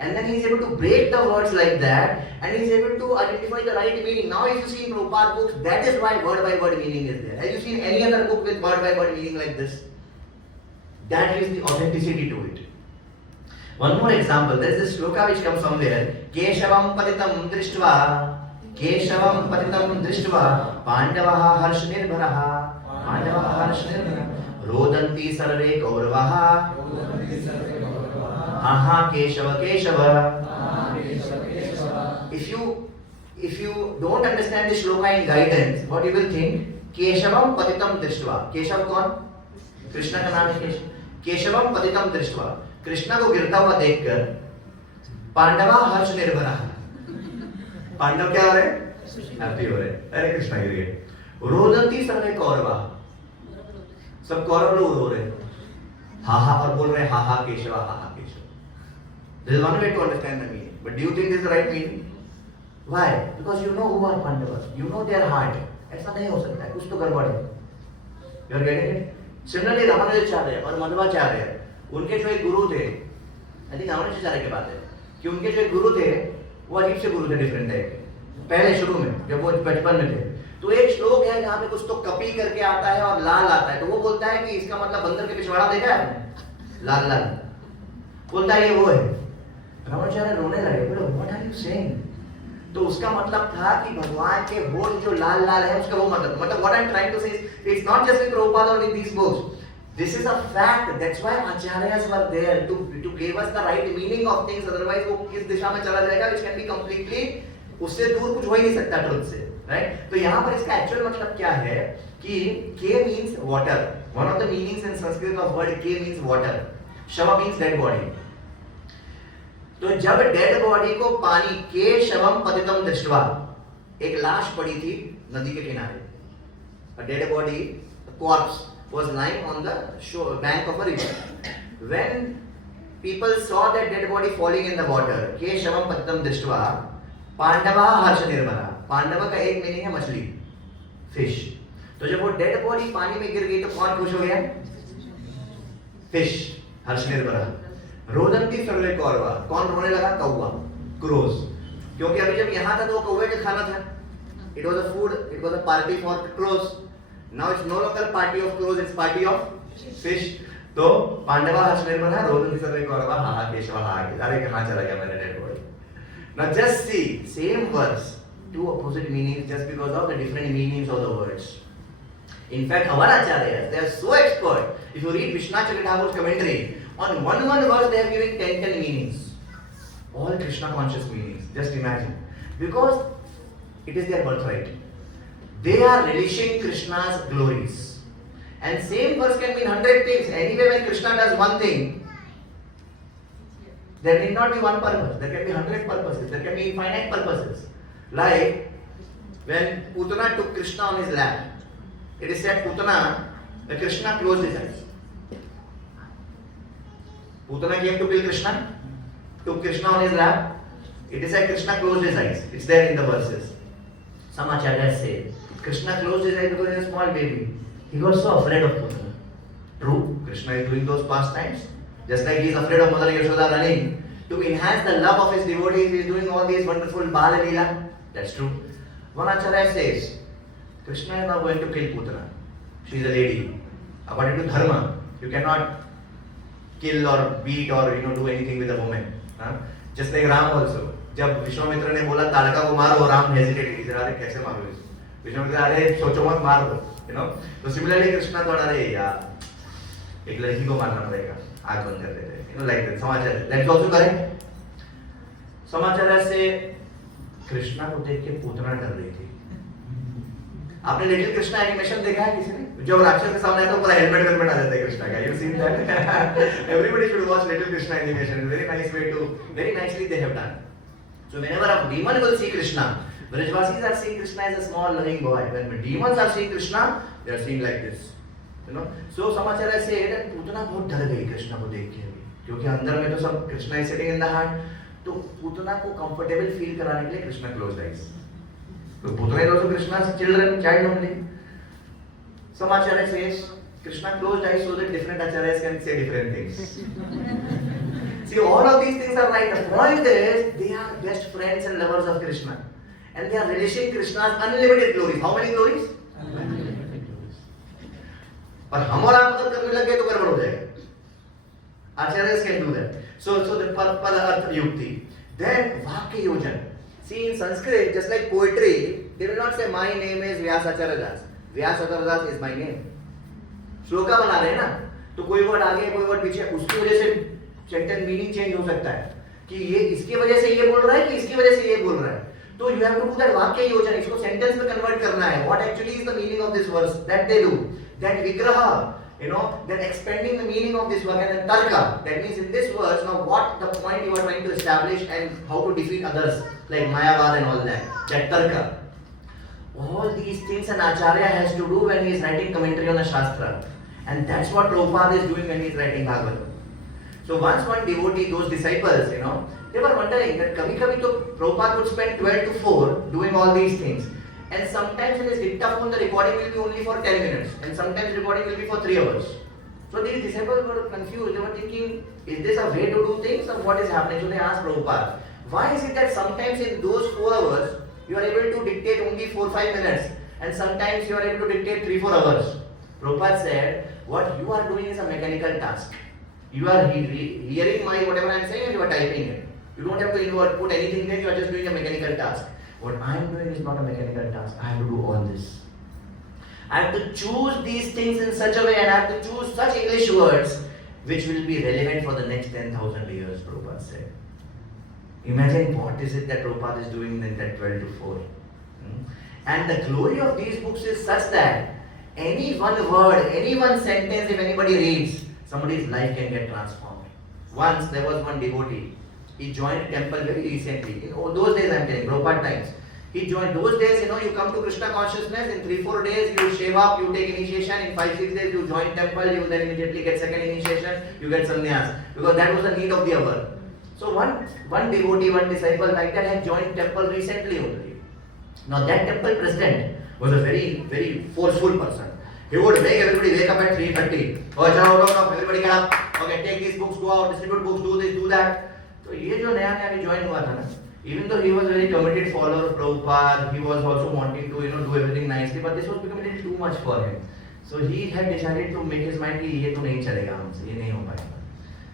and then he is able to break the words like that and he is able to identify the right meaning. Now if you see in Prabhupada books, that is why word by word meaning is there. Have you seen any other book with word by word meaning like this? That is the authenticity to it. One more example, there is this shloka which comes somewhere, Keshavam patitam drishtva Pandavaha harshnirbharaha Rodanti sarve kauravaha Aha Keshava. If you don't understand this shloka in guidance, what you will think? Keshavam patitam drishtva. Keshav कौन? कृष्णा का नाम है केशवम पतितम दृष्ट्वा. कृष्णा को गिरता हुआ देखकर पांडवा हर्ष निर्भरा. पांडव क्या हो रहे? हैप्पी हो रहे. अरे कृष्णा गिर गए. रोदंती सर्वे कौरवा. सब कौरव लोग रो रहे. हा हा और बोल रहे हा हा केशव हा हा Keshav. There is one way to understand the meaning. But do you think this is the right meaning? Why? Because you know who are Pandavas. You know their heart. ऐसा नहीं हो सकता है. कुछ तो गड़बड़ है. You are getting it? Similarly, Ramanujacharya और मध्वाचार्य, उनके जो एक गुरु थे, आई थिंक रामानुजाचार्य की बात है, कि उनके जो एक गुरु थे, वो अजीब से गुरु थे, डिफरेंट टाइप के. पहले शुरू में, जब वो बचपन में थे, तो एक श्लोक है जहाँ पे कुछ तो कपी करके आता है और लाल आता है, तो वो बोलता है कि इसका मतलब बंदर के पिछवाड़ा देखा है, लाल लाल, बोलता है ये वो है. रामानुजाचार्य रोने लगे, बोले व्हाट आर यू सेइंग? तो उसका मतलब था कि भगवान के होठ जो लाल लाल है उसका वो मतलब what I am trying to say it's not just with Prabhupada or with these books. This is a fact. That's why acharyas were there to give us the right meaning of things. Otherwise वो किस दिशा में चला जाएगा which can be completely उससे दूर कुछ हो ही नहीं सकता truth से, right? तो यहाँ पर इसका actual मतलब क्या है कि K means water. One of the meanings in Sanskrit of word K means water. Shava means dead body. तो जब डेड बॉडी को पानी के शवम पतितम दृष्ट्वा, एक लाश पड़ी थी नदी के किनारे. A dead body, a corpse was lying on the shore, bank of a river. When people saw that dead body falling in the water, के शवम पतितम दृष्ट्वा पांडवा हर्ष निर्भरा. पांडवा का एक मीनिंग है मछली, फिश. तो जब वो डेड बॉडी पानी में गिर गई तो कौन खुश हो गया? फिश, हर्ष निर्भरा. रोदंती सर्वे कौरवा. कौन रोने लगा? कौवा, क्रोज. क्योंकि अभी जब यहाँ था तो वो कौवे का खाना था. It was a food. It was a party for crows. Now it's no longer party of crows. It's party of fish. तो पांडवा हर्ष निर्भरा रोदंती सर्वे कौरवा हा हा केशव हा. अरे कहाँ चला गया मेरा dead body? Now just see, same verse, two opposite meanings just because of the different meanings of the words. In fact, our acharyas, they are so expert. If you read Vishwanath Thakur's commentary, on one verse they have given 10 meanings. All Krishna conscious meanings. Just imagine. Because it is their birthright. They are relishing Krishna's glories. And same verse can mean 100 things. Anyway, when Krishna does one thing, there need not be one purpose. There can be 100 purposes. There can be infinite purposes. Like when Putana took Krishna on his lap, it is said Krishna closed his eyes. Putana came to kill Krishna, took Krishna on his lap. It is said Krishna closed his eyes. It's there in the verses. Some acharyas say Krishna closed his eyes because he was a small baby. He got so afraid of Putana. True, Krishna is doing those pastimes. Just like he is afraid of Mother Yashoda running. To enhance the love of his devotees, he is doing all these wonderful Bala Leela. That's true. One acharya says, Krishna is now going to kill Putana. She is a lady. According to dharma, you cannot kill or beat or do anything with a woman. Just like Ram also. जब विश्वामित्र ने बोला ताड़का को मारो, Ram hesitated. He said, अरे कैसे मारो इसको? विश्वामित्र अरे सोचो मत मार दो. So similarly, Krishna thought, अरे यार एक लड़की को मारना पड़ेगा, आग बंद कर देते हैं. Like that. समाचार. That's also correct. समाचार से कृष्णा को देख के पूतना डर रही थी. आपने लिटिल कृष्णा एनिमेशन देखा है किसी ने? जब राक्षस के सामने आता है पूरा हेलमेट आ जाता है कृष्णा का. You've seen that? Everybody should watch Little Krishna animation. Very nice way to, very nicely they have done. So whenever a demon will see Krishna, Vrajvasis are seeing Krishna as a small loving boy. When demons are seeing Krishna, they are seeing like this. So समाचार से that Putana बहुत डर गई कृष्णा को देख के अभी, क्योंकि अंदर में तो सब Krishna is sitting in the heart. तो पूतना को comfortable feel कराने के लिए Krishna closed eyes. So Putana is also Krishna's child only. Some acharyas says Krishna closed eyes so that different acharyas can say different things. See, all of these things are right. The point is they are best friends and lovers of Krishna, and they are relishing Krishna's unlimited glories. How many glories? Unlimited glories. पर हम और आप अगर करने लग गए तो गड़बड़ हो जाएगा. Acharyas can do that. So the pad arth yukti. Then vakya yojan. See, in Sanskrit, just like poetry, they will not say, my name is Vyasacharya Das. Vyasacharya Das is my name. Shloka बना रहे हैं ना, तो कोई word आगे कोई word पीछे, उसकी वजह से सेंटेंस मीनिंग चेंज हो सकता है कि ये इसकी वजह से ये बोल रहा है कि इसकी वजह से ये बोल रहा है. तो you have to do that वाक्य योजना, इसको सेंटेंस में कन्वर्ट करना है. What actually is the meaning of this verse? That they do. That vigraha, then expanding the meaning of this word, and then tarka. That means in this verse, now what the point you are trying to establish and how to defeat others, like Mayavad and all that. That tarka. All these things an acharya has to do when he is writing commentary on a shastra. And that's what Prabhupada is doing when he is writing Bhagavatam. So once one devotee, those disciples, they were wondering that kabhi to Prabhupada would spend 12 to 4 doing all these things. And sometimes in his dictaphone the recording will be only for 10 minutes. And sometimes the recording will be for 3 hours. So these disciples were confused. They were thinking, is this a way to do things or what is happening? So they asked Prabhupada, why is it that sometimes in those 4 hours, you are able to dictate only 4-5 minutes. And sometimes you are able to dictate 3-4 hours. Prabhupada said, what you are doing is a mechanical task. You are hearing my whatever I am saying and you are typing it. You don't have to put anything there, you are just doing a mechanical task. What I am doing is not a mechanical task. I have to do all this. I have to choose these things in such a way and I have to choose such English words which will be relevant for the next 10,000 years, Prabhupada said. Imagine what is it that Prabhupada is doing in that 12 to 4. And the glory of these books is such that any one word, any one sentence, if anybody reads, somebody's life can get transformed. Once there was one devotee. He joined a temple very recently. Those days I am telling, Prabhupada times. He joined those days, you come to Krishna consciousness, in 3-4 days you shave up, you take initiation, in 5-6 days you join temple, you then immediately get second initiation, you get sannyas. Because that was the need of the hour. So one devotee, one disciple like that had joined temple recently only. Now that temple president was a very, very forceful person. He would make everybody wake up at 3:30. Oh, no, everybody get up. Okay, take these books, go out, distribute books, do this, do that. So ये जो नया join हुआ था ना, even though he was a very committed follower of Prabhupada, he was also wanting to do everything nicely, but this was becoming a little too much for him. So he had decided to make his mind कि ये तो नहीं चलेगा हमसे, ये नहीं हो पाएगा.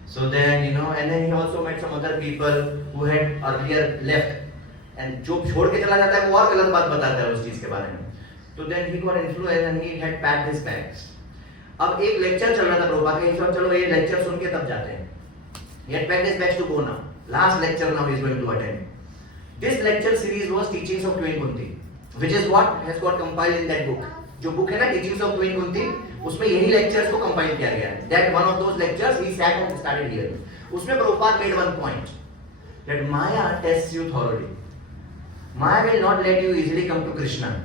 So then, and then he also met some other people who had earlier left. And जो छोड़ के चला जाता है वो और गलत बात बताता है उस चीज के बारे में. So then he got influenced and he had packed his bags. अब एक लेक्चर चल रहा था प्रभुपाद का, सब चलो ये लेक्चर सुन के तब जाते हैं. He had packed his bags to go now. Last lecture now he is going to attend. This lecture series was Teachings of Queen Kunti, which is what has got compiled in that book. जो book है ना Teachings of Queen Kunti, उसमें यही lectures को compile किया गया है. That one of those lectures he sat and started hearing. उसमें Prabhupada made one point that Maya tests you thoroughly. Maya will not let you easily come to Krishna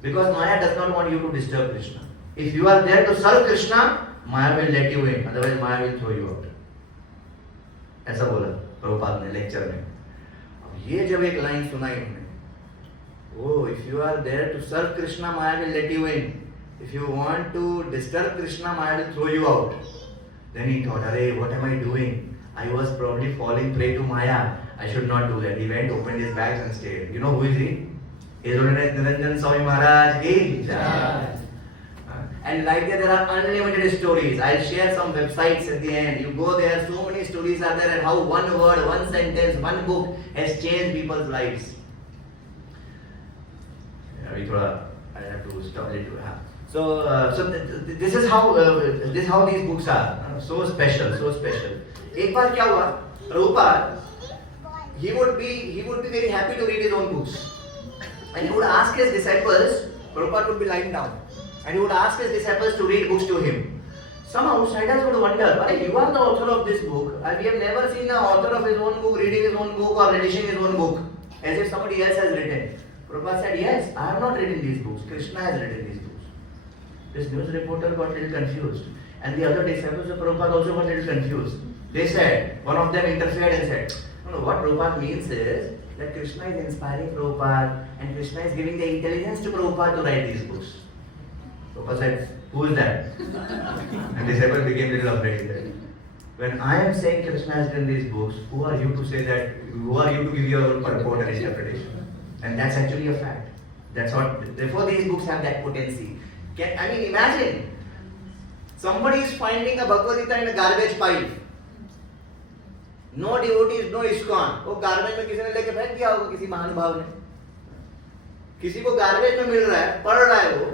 because Maya does not want you to disturb Krishna. If you are there to serve Krishna, Maya will let you in. Otherwise, Maya will throw you out. ऐसा बोला प्रभुपाद ने lecture में. अब ये जब एक line सुनाई उन्होंने, oh, if you are there to serve Krishna, Maya will let you in. If you want to disturb Krishna, Maya will throw you out. Then he thought, "Arey, what am I doing? I was probably falling prey to Maya. I should not do that." He went, opened his bags and stayed. You know who is he? His Holiness Niranjan Swami Maharaj ki jai. And like that, there are unlimited stories. I'll share some websites at the end. You go there, so many stories are there, and how one word, one sentence, one book has changed people's lives. I have to stop it. So this is how these books are. So special, so special. एक बार क्या हुआ? Prabhupada, he would be very happy to read his own books, and he would ask his disciples. Prabhupada would be lying down, and he would ask his disciples to read books to him. Some outsiders would wonder, you are the author of this book, and we have never seen the author of his own book reading his own book or reading his own book, as if somebody else has written. Prabhupada said, yes, I have not written these books. Krishna has written these books. This news reporter got a little confused, and the other disciples of Prabhupada also got a little confused. They said, one of them interfered and said, no, what Prabhupada means is that Krishna is inspiring Prabhupada, and Krishna is giving the intelligence to Prabhupada to write these books. Prabhupada said, who is that? And disciple became a little afraid. When I am saying Krishna has written these books, who are you to say that? Who are you to give your own purport and interpretation? And that's actually a fact. That's what. Therefore, these books have that potency. Imagine somebody is finding a Bhagavad Gita in a garbage pile. No devotees, no ISKCON. वो garbage में किसी ने लेके फेंक दिया होगा, किसी महानुभाव ने. किसी को गार्बेज में मिल रहा है, पढ़ रहा है, वो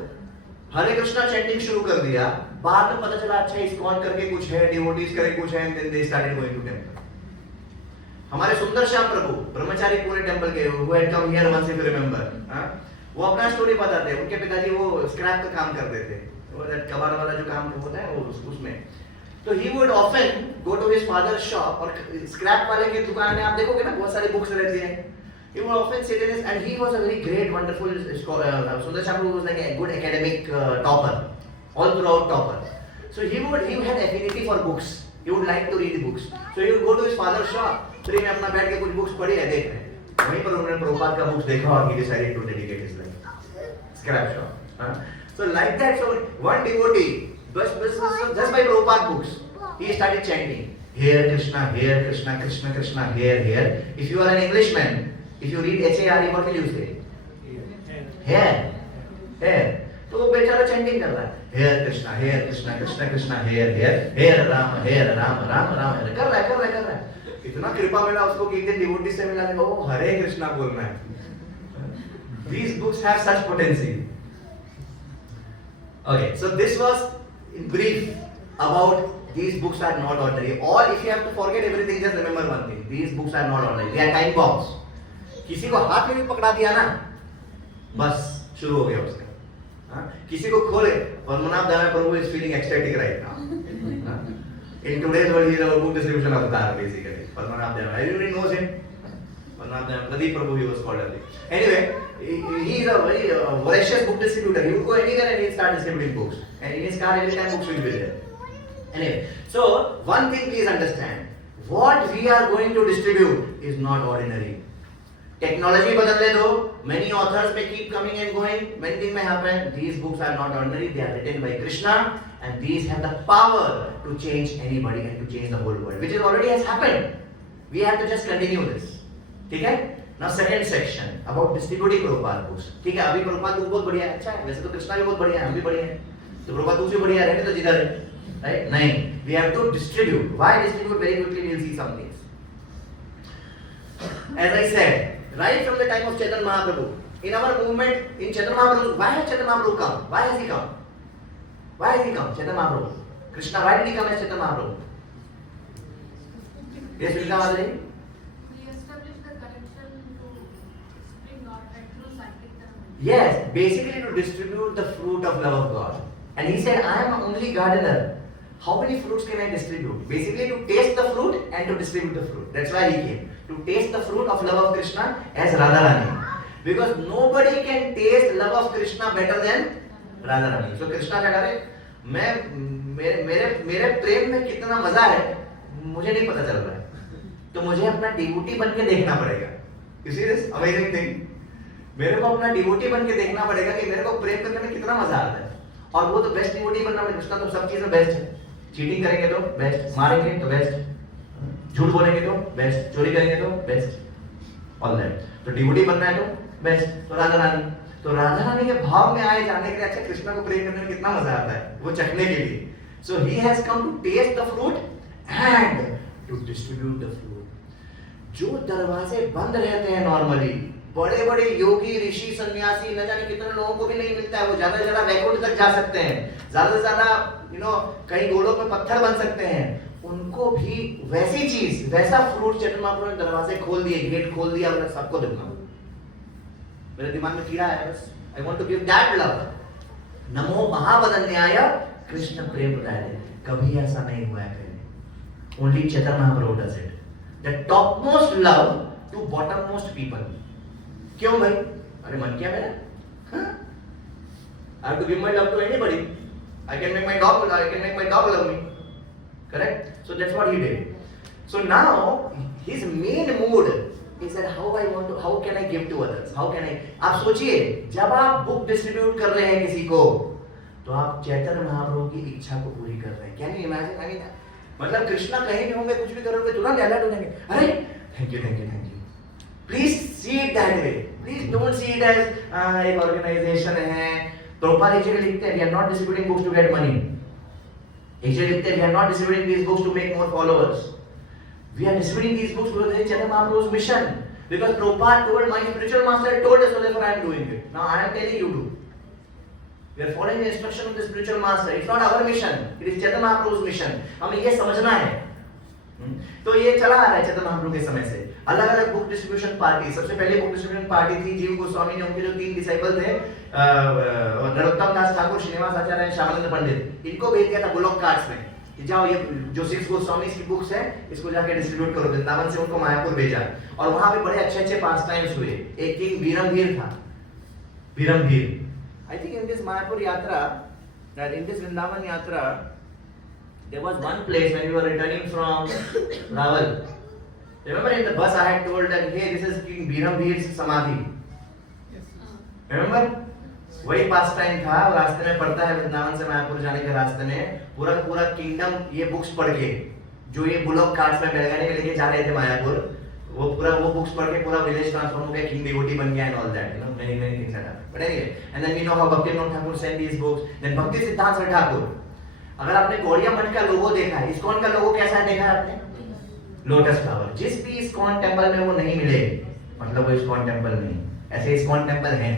हरे कृष्णा चैंटिंग शुरू कर दिया. बाद में पता चला अच्छा ISKCON करके कुछ है, डिवोटीज करके कुछ है, and then they started going to temple. हमारे सुंदर श्याम प्रभु ब्रह्मचारी पूरे टेंपल के, who had come here once if you remember, वो अपना स्टोरी बताते हैं. उनके पिताजी वो स्क्रैप का काम करते थे, वो कबाड़ वाला जो काम होता है वो उसमें. तो he would often go to his father's shop, और स्क्रैप वाले की दुकान में आप देखोगे ना बहुत सारी बुक्स रहती हैं. He would often sit in his, and he was a very great, wonderful scholar. Sundar Shah was like a good academic topper, all throughout topper. So he had affinity for books. He would like to read books. So he would go to his father's shop. Free में अपना बैठ के कुछ books पढ़ी है, देख रहे हैं. वहीं पर उन्होंने प्रभुपाद का बुक्स देखा और he decided to dedicate his life. Scrap shop. So like that, so one devotee, just by Prabhupada books, he started chanting, Here Krishna, Krishna Krishna, here. If you are an Englishman, if you read HARE, what will you say? Here. तो वो बेचारा chanting कर रहा है. Here Krishna, Krishna, here Ram, कर रहा है. इतना कृपा मिला उसको कि एक दिन डिवोटी से मिला, वो हरे कृष्णा बोलना है. These books have such potency. Okay, so this was in brief about these books are not ordinary. Or if you have to forget everything, just remember one thing: these books are not ordinary. They are time bombs. किसी को हाथ में भी पकड़ा दिया ना, बस शुरू हो गया उसका. किसी को खोले, पद्मनाभ दास प्रभु is feeling ecstatic right now. In today's world, he is our book distribution avatar basically. Padmanabh Deva. Everybody knows him. Padmanabh Deva. Pradeep Prabhu, he was called earlier. Anyway, he is a very voracious book distributor. He would go anywhere and he would start distributing books. And in his car, every time books will be there. Anyway, so one thing please understand. What we are going to distribute is not ordinary. Technology बदलने दो. Many authors may keep coming and going. Many things may happen. These books are not ordinary. They are written by Krishna. And these have the power to change anybody and to change the whole world, which already has happened. We have to just continue this. ठीक है? Now second section about distributing Prabhupada books. ठीक है? अभी Prabhupada book बहुत बढ़िया है. अच्छा है. वैसे तो कृष्णा भी बहुत बढ़िया है. हम भी बढ़िया हैं. तो Prabhupada दूसरी बढ़िया है. रहने तो जिधर है. right? नहीं, we have to distribute. Why distribute? Very quickly we'll see some things. As I said, right from the time of Chaitanya Mahaprabhu, in our movement, in Chaitanya Mahaprabhu, why has Chaitanya Mahaprabhu come? Why has he come? Why has he come? Chaitanya Mahaprabhu. Krishna, why did he come as Chaitanya Mahaprabhu? Yes, Vilka Madhuri? We established the connection to spring God and through Sankirtan. Yes, basically to distribute the fruit of love of God. And he said, I am only gardener. How many fruits can I distribute? Basically to taste the fruit and to distribute the fruit. That's why he came. To taste the fruit of love of Krishna as Radharani. Because nobody can taste love of Krishna better than Radharani. So Krishna कह रहे मेरे प्रेम में कितना मजा है मुझे नहीं पता चल रहा है, तो मुझे अपना डिवोटी बन के देखना पड़ेगा. You see this amazing thing? मेरे को अपना डिवोटी बन के देखना पड़ेगा कि मेरे को प्रेम करने में कितना मजा आता है. और वो तो बेस्ट डिवोटी बनना है. कृष्णा तो सब चीज में बेस्ट है. चीटिंग करेंगे तो बेस्ट, मारेंगे तो बेस्ट, झूठ बोलेंगे तो बेस्ट, चोरी करेंगे तो बेस्ट, ऑल दैट. तो डिवोटी बनना है तो बेस्ट. तो राधा रानी, तो राधा रानी के भाव में आए जाने के लिए अच्छा कृष्णा को प्रेम करने में कितना मजा आता है वो चखने के लिए. So he has come to taste the fruit and to distribute the fruit. जो दरवाजे बंद रहते हैं नॉर्मली, बड़े बड़े योगी ऋषि सन्यासी न जाने कितने लोगों को भी नहीं मिलता है, वो ज्यादा से ज्यादा वैकुंठ तक जा सकते हैं, ज्यादा से ज्यादा कई गोलों में पत्थर बन सकते हैं, उनको भी वैसी चीज वैसा फ्रूट चैतन्य महाप्रभु ने दरवाजे खोल दिए, गेट खोल दिया, मैं सबको दूंगा. मेरे दिमाग में कीड़ा है बस. I want to give that love. नमो महावदन्याय कृष्ण प्रेम प्रदाय. कभी ऐसा नहीं हुआ है पहले. Only Chaitanya Mahaprabhu does it. The top most love to bottom most people. क्यों भाई? अरे मन क्या मेरा? I have to give my love to anybody. I can make my dog love me. Correct? So that's what he did. So now his main mood is that how can I give to others? How can I? आप सोचिए, जब आप book distribute कर रहे हैं किसी को, तो आप चैतन्य महाप्रभु की इच्छा को पूरी कर रहे हैं. Can you imagine? I mean, मतलब कृष्णा कहीं भी होंगे, कुछ भी करोगे, तुरंत अलर्ट हो जाएंगे. अरे thank you. Please see it that way. Please don't see it as एक organization है. प्रभुपाद एक जगह लिखते हैं, we are not distributing books to get money. एक जगह लिखते हैं, we are not distributing these books to make more followers. We are distributing these books because it's Chaitanya Mahaprabhu's mission. Because Prabhupada told, my spiritual master told us, so therefore I am doing it. Now I am telling you to. We are following the instruction of the spiritual master. It's not our mission. It is Chaitanya Mahaprabhu's mission. हमें ये समझना है. तो ये चला आ रहा है चैतन्य महाप्रभु के समय से. अलग अलग बुक डिस्ट्रीब्यूशन पार्टी. सबसे पहले बुक डिस्ट्रीब्यूशन पार्टी थी जीव गोस्वामी ने, उनके जो 3 डिसाइपल थे, नरोत्तम दास ठाकुर, श्रीनिवास आचार्य, श्यामानंद पंडित, इनको भेज दिया था बुलॉक कार्ड्स में कि जाओ ये जो 6 गोस्वामी की बुक्स है इसको जाके डिस्ट्रीब्यूट करो. वृंदावन से उनको मायापुर भेजा और वहां पे बड़े अच्छे अच्छे पास टाइम्स हुए. एक किंग बीरमभीर था. Birhambir, I think in this Mayapur yatra, in this Vrindavan यात्रा, there was one place when we were returning from Raval. Remember in the bus I had told that hey, this is King Biramveer's samadhi. Yes. Remember? वही पास time था. रास्ते में पड़ता है वृंदावन से मायापुर जाने के रास्ते में पूरा किंगडम ये बुक्स पढ़ के, जो ये बुलॉक कार्ड्स में बैलगाड़ी में लेके जा रहे थे मायापुर, वो बुक्स पढ़ के पूरा विलेज ट्रांसफॉर्म हो गया, किंग डिवोटी बन गया and all that, many things like that. But anyway, and then we know how Bhaktivinoda Thakur sent these books. Then Bhakti Siddhanta Saraswati Thakur. अगर आपने गौड़िया मठ का लोगो देखा है, इस्कॉन का लोगो कैसा है देखा है आपने? Lotus flower. जिस भी इस्कॉन टेंपल में वो नहीं मिले, मतलब वो इस्कॉन टेंपल नहीं. ऐसे इस्कॉन टेंपल हैं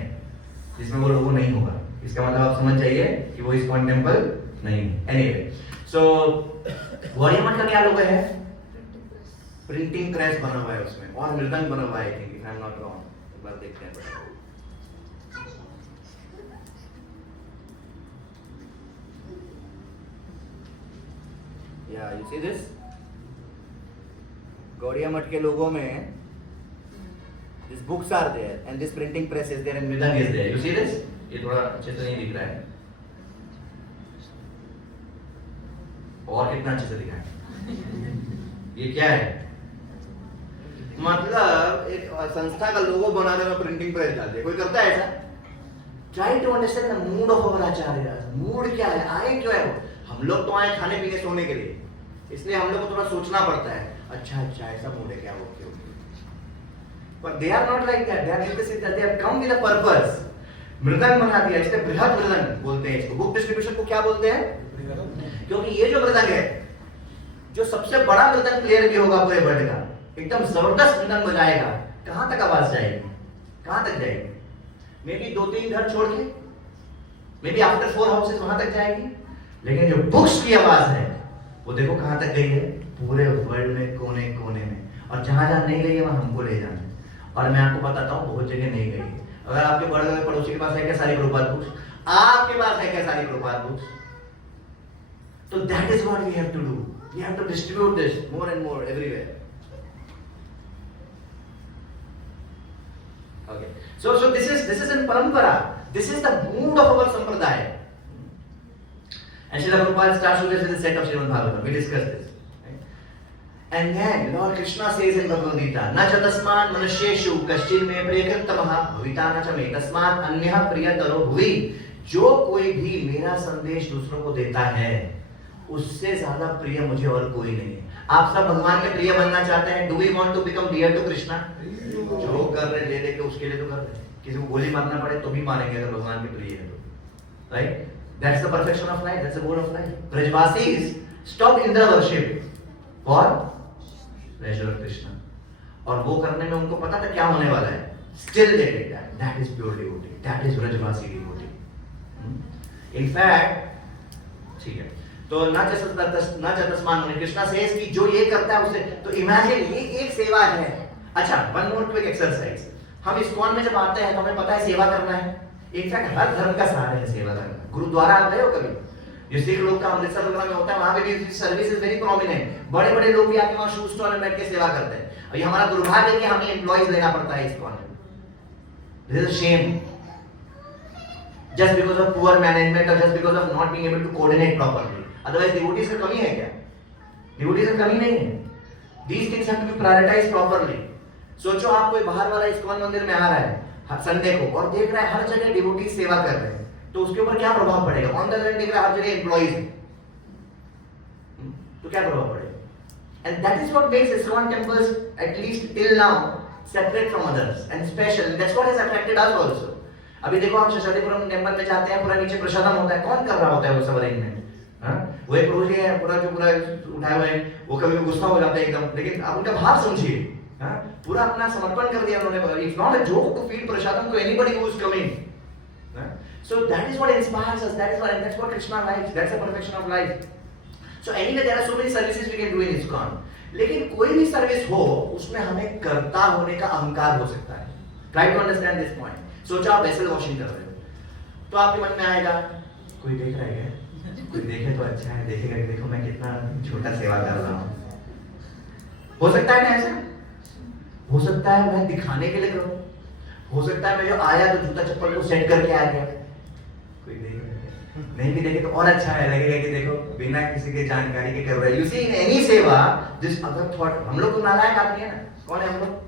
जिसमें वो लोगो नहीं होगा, इसका मतलब आप समझ जाइए कि वो इस्कॉन टेंपल नहीं है. एनीवे, सो गौड़िया मठ का क्या लोगो है? प्रिंटिंग प्रेस बना हुआ है उसमें और मृदंग बना हुआ है. I think if I am not wrong. एक बार देखते हैं. Yeah, you see this? Gaudiya मठ के लोगों में these books are there and this printing press is there and mridang is there. You see this? ये थोड़ा अच्छे से नहीं दिख रहा है. और कितना अच्छे से दिखा है? ये क्या है? मतलब एक संस्था का लोगो बनाने में प्रिंटिंग प्रेस डाल दिया. कोई करता है ऐसा? Try to understand the mood of our Acharya. Mood क्या है? आए क्यों है वो? हम लोग तो आए खाने पीने सोने के लिए, इसलिए हम लोग को थोड़ा सोचना पड़ता है. अच्छा ऐसा मूड है क्या? Okay. But they are not like that. They are interested that they have come with a purpose. मृदंग बना दिया, इसलिए बृहद मृदंग बोलते हैं इसको. बुक डिस्ट्रीब्यूशन को क्या बोलते हैं? क्योंकि ये जो मृदंग है, जो सबसे बड़ा मृदंग प्लेयर भी होगा पूरे वर्ल्ड का, एकदम जबरदस्त मृदंग बजाएगा, कहां तक आवाज जाएगी, कहां तक जाएगी? मे बी 2-3 घर छोड़ के, मे बी आफ्टर 4 हाउसेस वहां तक जाएगी। लेकिन जो बुक्स की आवाज है वो देखो कहां तक गई है, पूरे वर्ल्ड में कोने कोने में, और जहां जहां नहीं गई है वहां हमको ले जाना है। और मैं आपको बताता हूँ बहुत जगह नहीं गई है। अगर आपके बड़े बड़े पड़ोसी के पास है क्या सारी प्रभुपाद बुक्स, आपके पास है क्या सारी प्रभुपाद बुक्स, तो that is what we have to do, we have to distribute this more and more everywhere. Okay, so this is in parampara, this is the mood of our sampradaya. And Srila Prabhupada starts with this set of Srimad Bhagavatam. We discussed this. Right? And then Lord Krishna says in Bhagavad Gita, "Na cha tasman manusyeshu kaschin me priyakritamah bhavita na cha me tasmat anyah priyataro bhuvi." जो कोई भी मेरा संदेश दूसरों को देता है, उससे ज्यादा प्रिय मुझे और कोई नहीं है। आप सब भगवान के प्रिय बनना चाहते हैं? Do we want to become dear to Krishna? जो कर रहे ले लेके उसके लिए तो कर रहे, किसी को गोली मारना पड़े तो भी मारेंगे अगर भगवान के प्रिय है तो, right? That's the perfection of life. That's the goal of life. Brajvasis stop Indra worship for pleasure of Krishna. और वो करने में उनको पता था क्या होने वाला है. Still they did that. That is pure devotee. That is Brajvasi devotee. In fact, ठीक है. तो ना चतस्मान होने कृष्णा सेज कि जो ये करता है उसे, तो इमेजिन ये एक सेवा है. अच्छा, वन मोर क्विक एक्सरसाइज. हम इस्कॉन में जब आते हैं तो हमें पता है सेवा करना है. इनफैक्ट हर धर्म का सहारा है सेवा करना. गुरुद्वारा आप गए हो कभी? जो सिख लोग का अमृतसर वगैरह में होता है वहां पे भी सर्विस इज वेरी प्रोमिनेंट. बड़े बड़े लोग भी आके वहां शू स्टॉल में बैठ के सेवा करते हैं. और ये हमारा दुर्भाग्य है कि हमें एम्प्लॉइज लेना पड़ता है इस्कॉन में. This is a shame. Just because of poor management or just because of not being able to coordinate properly. Otherwise, devotees का कमी है क्या? Devotees का कमी नहीं है. These things have to be prioritized properly. सोचो आप कोई बाहर वाला इस्कॉन मंदिर में आ रहा है संडे को और देख रहा है हर जगह डिवोटीज सेवा कर रहे हैं, तो उसके ऊपर क्या प्रभाव पड़ेगा? ऑन द अदर हैंड देख रहा है हर जगह एम्प्लॉइज हैं, तो क्या प्रभाव पड़ेगा? And that is what makes ISKCON temples, at least till now, separate from others and special. That's what has attracted us also. अभी देखो हम शशालीपुरम टेम्पल में जाते हैं, पूरा नीचे प्रसादम होता है. कौन कर रहा होता है वो सब अरेंजमेंट? वो एक प्रभु जी है पूरा जो पूरा उठाए हुए हैं, वो कभी गुस्सा हो जाते हैं एकदम, लेकिन आप उनका भाव समझिए. पूरा अपना समर्पण कर दिया उन्होंने. It's not a joke to feed prasadam to anybody who is coming. So that is what inspires us. That's what Krishna likes. That's the perfection of life. So anyway, there are so many services we can do in ISKCON. लेकिन कोई भी service हो उसमें हमें कर्ता होने का अहंकार हो सकता है. Try to understand this point. सोचा आप वेसल वॉशिंग कर रहे हो, तो आपके मन में आएगा कोई देख रहा है, कोई देखे तो अच्छा है, देखेगा कि देखो मैं कितना छोटा सेवा कर रहा हूँ. हो सकता है ना ऐसा? हो सकता है मैं दिखाने के लिए करूँ. हो सकता है मैं जो आया तो जूता चप्पल को सेट करके आ गया. कोई देख नहीं भी देखे तो और अच्छा है, लगेगा कि देखो बिना किसी के जानकारी के कर रहे हैं. यू सी इन एनी सेवा दिस अदर थॉट. हम लोग तो नालायक आदमी है ना. कौन है हम लोग?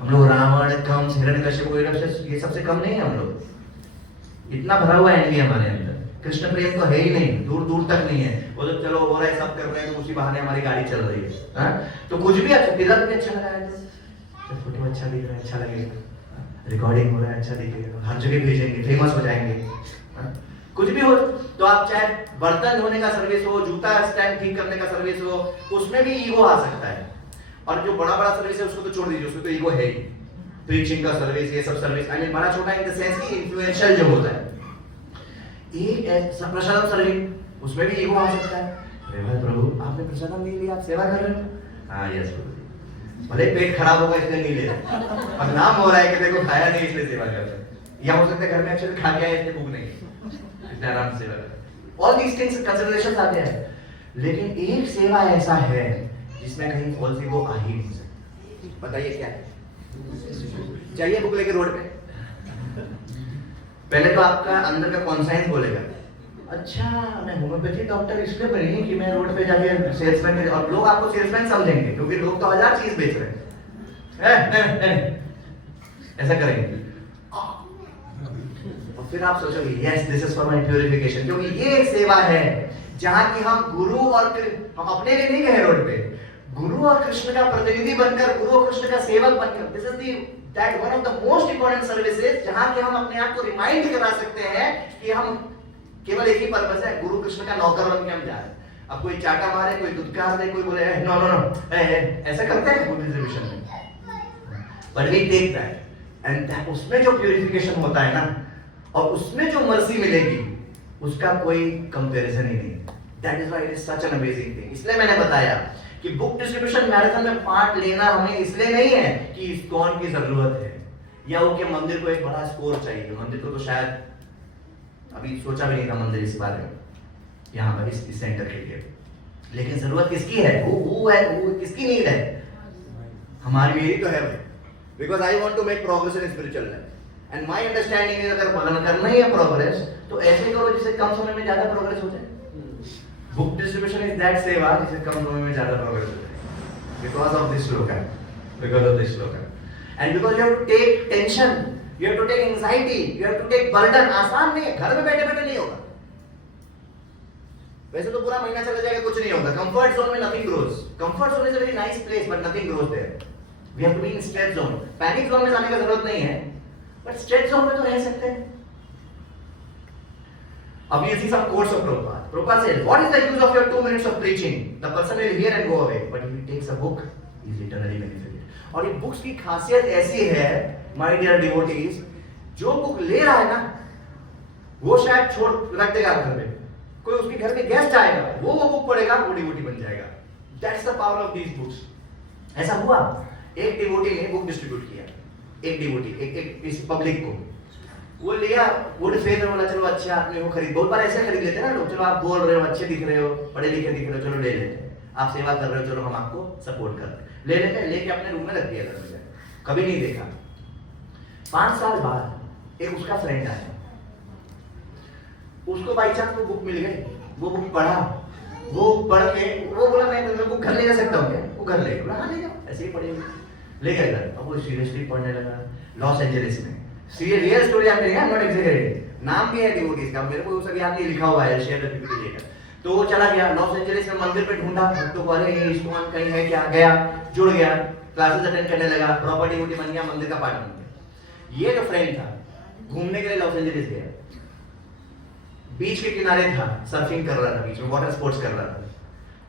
हम लोग रावण, कंस, हिरण्यकश्यप ये सबसे कम नहीं है. हम लोग इतना भरा हुआ एनवी हमारे अंदर. कृष्ण प्रेम तो है ही नहीं, दूर दूर तक नहीं है. वो तो चलो हो रहा है, सब कर रहे हैं, तो उसी बहाने हमारी गाड़ी चल रही है. तो कुछ भी अच्छा, तिलक भी अच्छा लगा है तो फोटो अच्छा दिख रहा है, अच्छा लगेगा. रिकॉर्डिंग हो रहा है, अच्छा दिखेगा, हर जगह भेजेंगे, फेमस हो जाएंगे. कुछ भी हो, तो आप चाहे बर्तन धोने का सर्विस हो, जूता स्टैंड ठीक करने का सर्विस हो, उसमें भी ईगो आ सकता है. और जो बड़ा बड़ा सर्विस है उसको तो छोड़ दीजिए, उसमें तो ईगो है ही. प्रीचिंग का सर्विस, ये सब सर्विस, आई मीन बड़ा छोटा इन द सेंस कि इन्फ्लुएंशियल जो होता है. एक प्रसादम सर्विस, उसमें भी ईगो आ सकता है. अरे भाई प्रभु आपने प्रसादम नहीं लिया, आप सेवा कर रहे हो. हाँ यस प्रभु, भले पेट खराब होगा इसलिए नहीं ले रहे, अब नाम हो रहा है कि देखो खाया नहीं इसलिए सेवा कर रहे हैं. या हो सकता है घर में एक्चुअली खा गया है इसलिए भूख नहीं, इसलिए आराम से सेवा कर रहे हैं. ऑल दीस थिंग्स कंसीडरेशंस आते हैं. लेकिन एक सेवा ऐसा है जिसमें कहीं फॉल्स ईगो आ ही नहीं सकती. बताइए क्या है? चाहिए बुक लेके रोड पे, पहले तो आपका अंदर का कॉन्साइंस बोलेगा अच्छा मैं होम्योपैथी डॉक्टर इसलिए बनी कि मैं रोड पे जाके सेल्समैन, और लोग आपको सेल्समैन समझेंगे क्योंकि लोग तो 1000 चीज बेच रहे हैं. ऐसा करेंगे और फिर आप सोचोगे yes this is for my purification. क्योंकि ये एक सेवा है जहां की हम गुरु और हम अपने लिए नहीं गए रोड पे, गुरु और कृष्ण का प्रतिनिधि बनकर, गुरु और कृष्ण का सेवक बनकर. This is the that one of the most important services जहां कि हम अपने आप को रिमाइंड करा सकते हैं कि हम केवल एक ही पर्पस है, गुरु कृष्ण का नौकर बन के हम जा रहे हैं। अब कोई चाटा मारे, कोई दुत्कार दे, कोई बोले नो नो नो, ऐसा करते हैं बुक डिस्ट्रीब्यूशन में। But we take that and उसमें जो प्यूरिफिकेशन होता है ना, और उसमें जो मर्सी मिलेगी, उसका कोई कंपैरिजन ही नहीं। That is why it is such an amazing thing. इसलिए मैंने बताया कि बुक डिस्ट्रीब्यूशन मैराथन में पार्ट लेना हमें इसलिए नहीं है कि इस्कॉन की जरूरत है या वो कि मंदिर को एक बड़ा स्कोर चाहिए। मंदिर को तो शायद अभी सोचा भी नहीं था मंदिर इस बारे में यहाँ पर इस सेंटर के लिए, लेकिन जरूरत किसकी है? वो किसकी नीड है? हमारी, मेरी तो है भाई, because I want to make progress in spiritual life and my understanding is अगर करना ही है प्रोग्रेस तो ऐसे करो जिससे कम समय में ज्यादा प्रोग्रेस हो जाए। बुक डिस्ट्रीब्यूशन इज दैट सेवा जिससे कम समय में ज्यादा प्रोग्रेस हो जाए, because of this shloka, because of this shloka and because you have to take tension, you have to take anxiety, you have to take burden. आसान नहीं है, घर में बैठे बैठे नहीं होगा। वैसे तो पूरा महीना चला जाएगा, कुछ नहीं होगा। कंफर्ट जोन में nothing grows. Comfort zone is a very nice place but nothing grows there. We have to be in stress zone. Panic zone में जाने की जरूरत नहीं है, बट स्ट्रेस जोन में तो रह सकते हैं। अब you see some quotes of Prabhupada. Prabhupada said, what is the use of your 2 minutes of preaching? The person will hear and go away. But if he takes a book, he is eternally benefited. और ये books की खासियत ऐसी है, my dear devotees, जो book ले रहा है ना, वो शायद छोड़ रख देगा घर में। कोई उसके घर में गेस्ट आएगा, वो बुक पढ़ेगा, वो डिवोटी बन जाएगा। That's the power of these books. ऐसा हुआ, एक डिवोटी ने बुक डिस्ट्रीब्यूट किया, एक डिवोटी, एक इस पब्लिक को वो लिया, गुड फेथ में बोला चलो अच्छे आदमी हो, खरीद। बहुत बार ऐसे खरीद लेते हैं ना लोग, चलो आप बोल रहे हो, अच्छे दिख रहे हो, पढ़े लिखे दिख रहे हो, चलो ले लेते हैं। आप सेवा कर रहे हो, चलो हम आपको सपोर्ट कर रहे हैं, ले लेते हैं। लेके अपने रूम में रख दिया घर में, कभी नहीं देखा। 5 साल बाद एक उसका फ्रेंड आया, उसको बाई चांस वो बुक मिल गई, वो बुक पढ़ा, वो पढ़ के वो बोला मैं बुक घर ले जा सकता हूँ क्या? वो घर ले बोला हाँ ले जाओ, ऐसे ही पढ़ेगी। ले गया घर, अब वो सीरियसली पढ़ने लगा। लॉस एंजलिस में, रियल स्टोरी आप करेंगे, नॉट एग्जैगरेटिंग। नाम भी है डिवोटीज का, मेरे को सब याद नहीं, लिखा हुआ है शेयर पीपीटी लेकर। तो वो चला गया लॉस एंजलिस में, मंदिर पे ढूंढा भक्तों को, अरे इस्कॉन कहीं है क्या? गया, जुड़ गया, क्लासेस अटेंड करने लगा, प्रॉपर डिवोटी बन गया, मंदिर का पार्टनर बन गया। ये जो फ्रेंड था, घूमने के लिए लॉस एंजलिस गया, बीच के किनारे था, सर्फिंग कर रहा था, बीच में वाटर स्पोर्ट्स कर रहा था।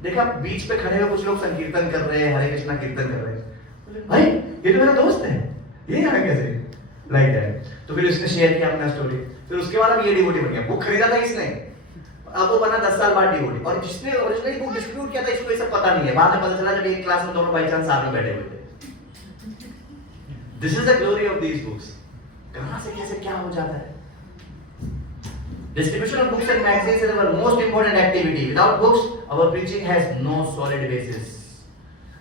देखा बीच पे खड़े हुए कुछ लोग संकीर्तन कर रहे हैं, हरे कृष्णा कीर्तन कर रहे हैं। भाई ये तो मेरा दोस्त है, ये यहाँ कैसे? Like that. तो फिर उसने शेयर किया अपना स्टोरी। फिर उसके बाद अब ये डिवोटी बन गया। बुक खरीदा था इसने, अब वो बना 10 साल बाद डिवोटी। और जिसने ओरिजिनली बुक डिस्ट्रीब्यूट किया था इसको ये सब पता नहीं है। बाद में पता चला जब एक क्लास में दोनों बाई चांस साथ में बैठे हुए थे। This is the glory of these books. कहां से कैसे क्या हो जाता है। Distribution of books and magazines is our most important activity. Without books, our preaching has no solid basis.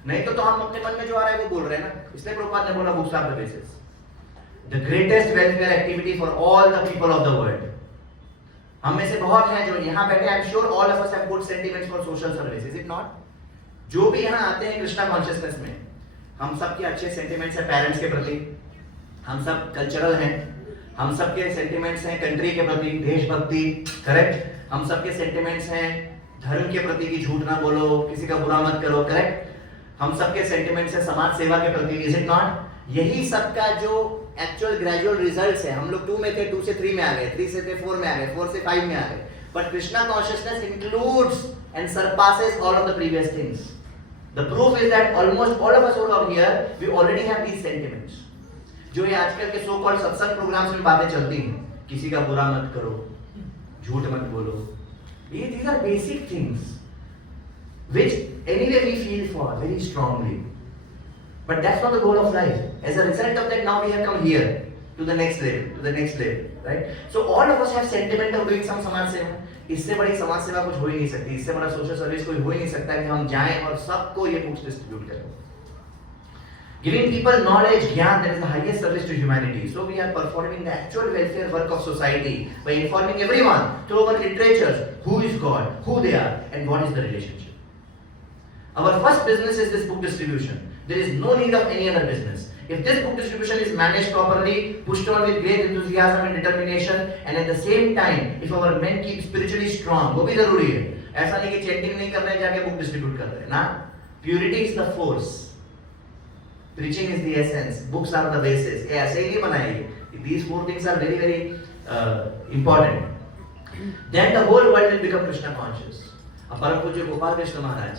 नहीं तो हम अपने मन में जो आ रहा है वो बोल रहे हैं ना। इसलिए प्रभुपाद ने बोला books are the basis. The greatest welfare activity for all the people of the world. हम में से बहुत हैं जो यहाँ बैठे, I'm sure all of us have good sentiments for social service, is it not? जो भी यहाँ आते हैं कृष्णा कॉन्शियसनेस में, हम सब के अच्छे सेंटिमेंट्स हैं पेरेंट्स के प्रति, हम सब कल्चरल हैं, हम सब के सेंटिमेंट्स हैं कंट्री के प्रति, देशभक्ति, करेक्ट। हम सब के सेंटिमेंट्स हैं धर्म के प्रति कि झूठ ना बोलो, किसी का बुरा मत करो, करेक्ट। हम सब के सेंटिमेंट्स हैं समाज सेवा के प्रति, इज इट नॉट? यही सबका जो एक्चुअल ग्रेजुअल रिजल्ट्स है। हम लोग 2 में थे, 2 से 3 में आ गए, 3 से 4 में आ गए, 4 से 5 में आ गए। But Krishna consciousness includes and surpasses all of the previous things. The proof is that almost all of us who are here we already have these sentiments. जो ये आजकल के सो कॉल्ड सत्संग प्रोग्राम्स में बातें चलती हैं, किसी का बुरा मत करो, झूठ मत बोलो, ये these are basic things which anyway we feel for very strongly. But that's not the goal of life. As a result of that, now we have come here to the next level, right? So all of us have sentiment of doing some समाज सेवा. इससे बड़ी समाज सेवा कुछ हो ही नहीं सकती, इससे बड़ा सोशल सर्विस कोई हो ही नहीं सकता कि हम जाएं और सबको ये बुक्स डिस्ट्रीब्यूट करें. Giving people knowledge, gyan, that is the highest service to humanity. So we are performing the actual welfare work of society by informing everyone through our literatures who is God, who they are, and what is the relationship. Our first business is this book distribution. There is no need of any other business. If this book distribution is managed properly, pushed on with great enthusiasm and determination, and at the same time, if our men keep spiritually strong, वो भी जरूरी है. ऐसा नहीं कि chanting नहीं कर रहे हैं जाके बुक डिस्ट्रीब्यूट कर रहे हैं ना. Purity is the force. Preaching is the essence. Books are the basis. ये ऐसे ही नहीं बनाएंगे. These 4 things are very very important. then the whole world will become Krishna conscious. अब परम पूज्य गोपाल कृष्ण महाराज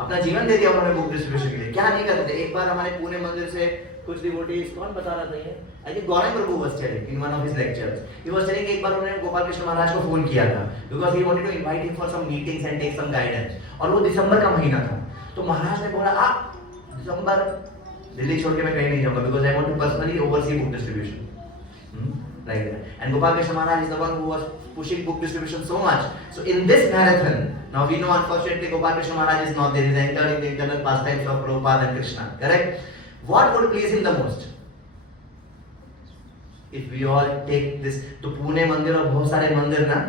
अपना जीवन दे दिया उन्होंने बुक डिस्ट्रीब्यूशन के लिए। क्या नहीं करते थे? एक बार हमारे पुणे मंदिर से कुछ डिवोटीज, कौन बता रहा था ये, I think Gaurav Prabhu was telling in one of his lectures, he was telling एक बार उन्होंने गोपाल कृष्ण महाराज को फोन किया था because he wanted to invite him for some meetings and take some guidance, और वो दिसंबर का महीना था। तो महाराज ने बोला आप दिसंबर दिल्ली छोड़ के मैं कहीं नहीं जाऊंगा because I want to personally oversee book distribution like that. And Gopal Krishna Maharaj is the one who was pushing book distribution so much. So in this marathon, now we know unfortunately Gopal Krishna Maharaj is not there. He is entered in the internal pastimes of Prabhupada and Krishna. Correct? What would please him the most? If we all take this, तो पुणे मंदिर और बहुत सारे मंदिर ना,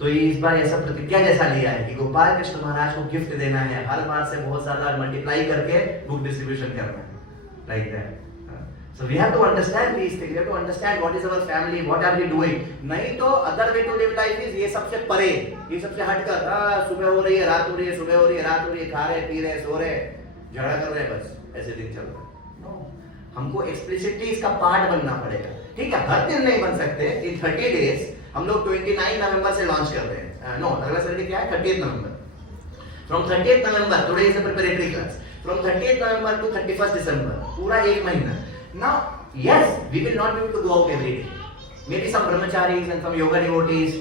तो ये इस बार ऐसा प्रतिज्ञा जैसा लिया है कि गोपाल कृष्ण महाराज को गिफ्ट देना है, हर बार से बहुत सारा मल्टीप्लाई करके बुक डिस्ट्रीब्यूशन करना है, like that. So we have to understand these things. We have to understand what is our family, what are we doing. नहीं तो other way to live life is ये सबसे परे, ये सबसे हटकर सुबह हो रही है, रात हो रही है, सुबह हो रही है, रात हो रही है, खा रहे, पी रहे, सो रहे, झगड़ा कर रहे, बस ऐसे दिन चल रहा है। No, हमको एक्सप्लिसिटली इसका पार्ट बनना पड़ेगा। ठीक है, हर दिन नहीं बन सकते। इन 30 days हम लोग 29 नवंबर से लॉन्च कर रहे हैं। नो, अगला सैटरडे क्या है? 30th November. From 30th November, today is a preparatory class. From 30th November to 31st December, पूरा एक महीना। Now, yes, we will not be able to go out every day. Maybe some brahmacharis and some yoga devotees,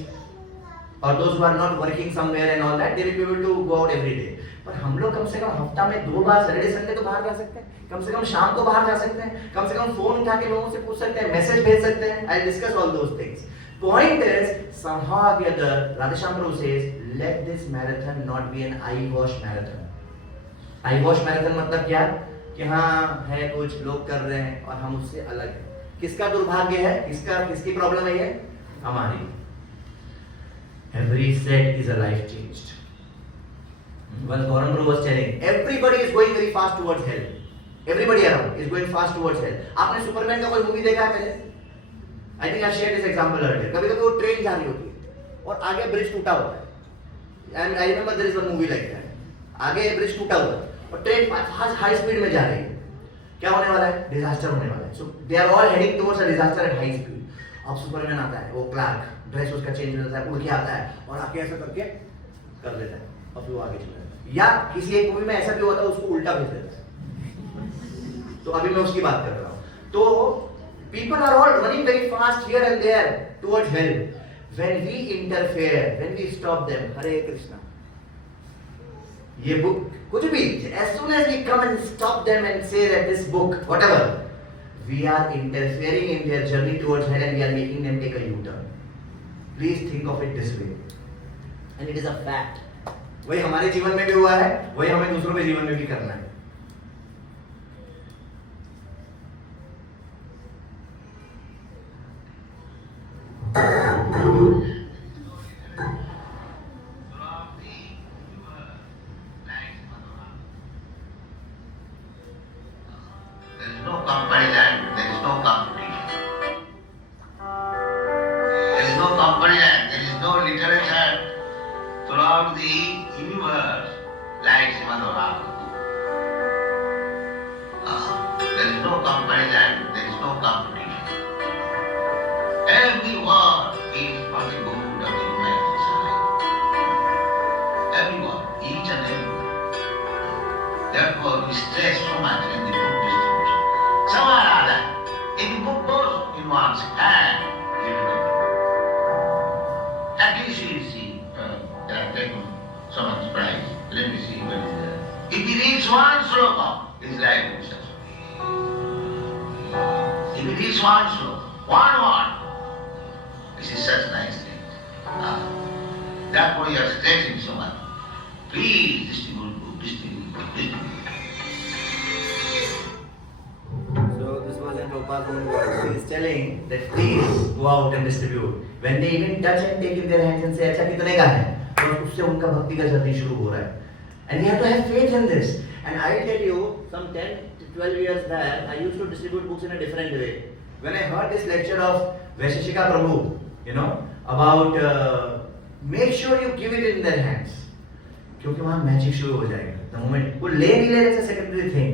or those who are not working somewhere and all that, they will be able to go out every day. पर हम लोग कम से कम हफ्ता में 2 बार Saturday Sunday तो बाहर जा सकते हैं, कम से कम शाम को बाहर जा सकते हैं, कम से कम फोन उठा के लोगों से पूछ सकते हैं, मैसेज भेज सकते हैं। I'll discuss all those things. Point is, somehow or the other, Radheshyam Prabhu says, let this marathon not be an eye wash marathon. Eye wash marathon मतलब क्या? कि हाँ है कुछ लोग कर रहे हैं और हम उससे अलग हैं। किसका दुर्भाग्य है? किसकी प्रॉब्लम है ये? हमारी। Every set is a life changed. Well, Gaurav Prabhu was telling, everybody is going very fast towards hell. Everybody around is going fast towards hell. आपने सुपरमैन का कोई मूवी देखा है पहले? I think I shared this example earlier. कभी-कभी वो train जा रही होती है और आगे ब्रिज टूटा हुआ है। And I remember there is one movie like that. आगे ब्रिज टूटा हुआ है और ट्रेन हाई स्पीड में जा रही है। क्या होने वाला है? डिजास्टर होने वाला है। So they are all heading towards a disaster at high speed. अब सुपरमैन आता है, वो क्लार्क, ड्रेस उसका चेंज हो जाता है, उड़ के आता है और आके ऐसा करके कर लेता है और फिर वो आगे चला जाता है। या किसी एक मूवी में ऐसा भी होता है, उसको उल्टा भेज देता है। तो अभी मैं उसकी बात कर रहा हूँ। तो people are all running very fast here and there towards hell. When we interfere, when we stop them, Hare Krishna, ये book कुछ भी, as soon as we come and stop them and say that this book, whatever, we are interfering in their journey towards hell and we are making them take a U-turn. Please think of it this way, and it is a fact. वही हमारे जीवन में भी हुआ है, वही हमें दूसरों के जीवन में भी करना है। When they even touch and take in their hands and say, अच्छा कितने का है? तो उससे उनका भक्ति का जर्नी शुरू हो रहा है। And we have to have faith in this. And I tell you, some 10 to 12 years back, I used to distribute books in a different way. When I heard this lecture of Vaisheshika Prabhu, you know, about make sure you give it in their hands, क्योंकि वहाँ magic शुरू हो जाएगा। The moment वो ले नहीं ले it's a secondary thing.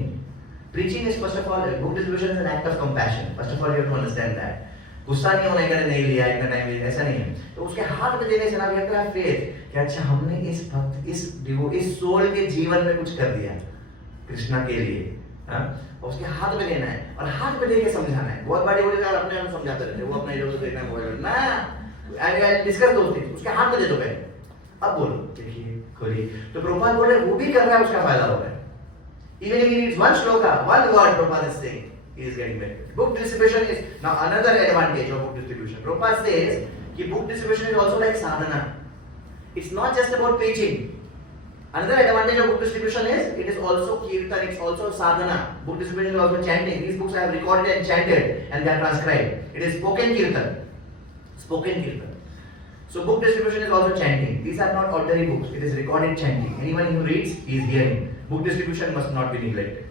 Preaching is first of all, book distribution is an act of compassion. First of all, you have to understand that. गुस्सा नहीं होने का नहीं लिया इतना टाइम, ऐसा नहीं है। तो उसके हाथ में देने से ना वी हैव फेथ कि अच्छा हमने इस भक्त इस सोल के जीवन में कुछ कर दिया कृष्णा के लिए, हाँ? और उसके हाथ में देना है और हाथ में देके समझाना है। बहुत बड़े बड़े यार अपने आप समझाते रहते हैं, वो अपना इधर उधर देखना है मोबाइल ना, आई डिस्कस दोस्त थिंग्स, उसके हाथ में दे दो पहले, अब बोलो देखिए खोलिए। तो प्रभुपाद बोल रहे वो भी कर रहा है, उसका फायदा हो रहा है। Even if he reads one shloka, one word, Prabhupada is saying, he is getting better. Book distribution is now another advantage of book distribution. Prabhupada says that book distribution is also like sadhana. It's not just about preaching. Another advantage of book distribution is it is also kirtan, it's also sadhana. Book distribution is also chanting. These books I have recorded and chanted and they are transcribed. It is spoken kirtan. Spoken kirtan. So book distribution is also chanting. These are not ordinary books. It is recorded chanting. Anyone who reads, he is hearing. Book distribution must not be neglected.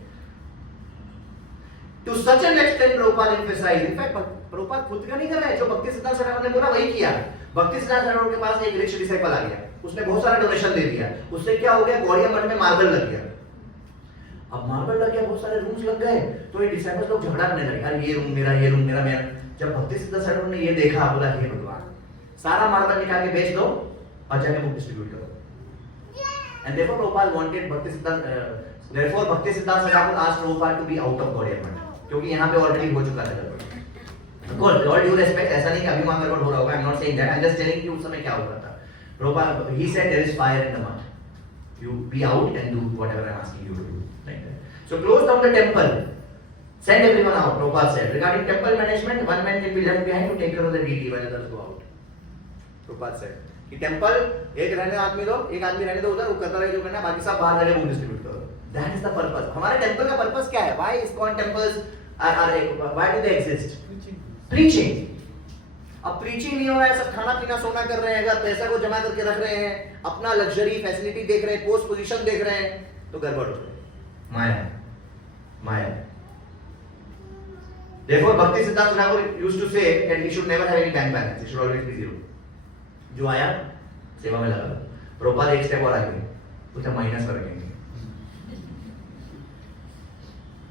To such an extent, Prabhupada emphasized. In fact, Prabhupada खुद का नहीं कर रहा है, जो भक्ति सिद्धांत सरकार ने बोला वही किया। भक्ति सिद्धांत सरकार के पास एक रिच डिसाइपल आ गया, उसने बहुत सारा डोनेशन दे दिया, उससे क्या हो गया, गौड़िया मठ में मार्बल लग गया। अब मार्बल लग गया, बहुत सारे रूम्स लग गए, तो ये डिसाइपल्स लोग झगड़ा करने लगे, अरे ये रूम मेरा, ये रूम मेरा, मेरा। जब भक्ति सिद्धांत सरकार ने ये देखा, बोला हे भगवान, सारा मार्बल निकाल के बेच दो और जाके बुक डिस्ट्रीब्यूट करो। And therefore Prabhupada wanted Bhakti Siddhanta, therefore Bhakti Siddhanta Thakur asked Prabhupada to be out of Gaudiya Math, क्योंकि यहाँ पे already हो चुका था गड़बड़। Of course, with all due respect, ऐसा नहीं कि अभी वहाँ गड़बड़ हो रहा होगा, I'm not saying that, I'm just telling you उस समय क्या हो रहा था। Prabhupada, he said there is fire in the mud, you be out and do whatever I'm asking you to do, like that. So close down the temple, send everyone out. Prabhupada said regarding temple management, one man can be left behind to take care of the deity while others go out. Prabhupada said कि temple एक रहने आदमी दो, एक आदमी रहने दो उधर, वो करता रहे जो करना है, बाकी सब बाहर जाके बुक डिस्ट्रीब्यूट करो। That is the purpose. हमारे टेंपल का पर्पस क्या है? Why ISKCON temples are why do they exist? Preaching. अब प्रीचिंग नहीं हो रहा है, सब खाना पीना सोना कर रहे हैं, अगर पैसा को जमा करके रख रहे हैं, अपना लग्जरी फैसिलिटी देख रहे हैं, पोस्ट पोजीशन देख रहे हैं, तो गड़बड़ हो रही है। माया, माया। Therefore Bhakti Siddhanta Thakur used to say that we should never have any bank balance, it should always be zero. जो आया सेवा में लगा, प्रभुपाद एक स्टेप और आगे उसे माइनस कर रखेंगे,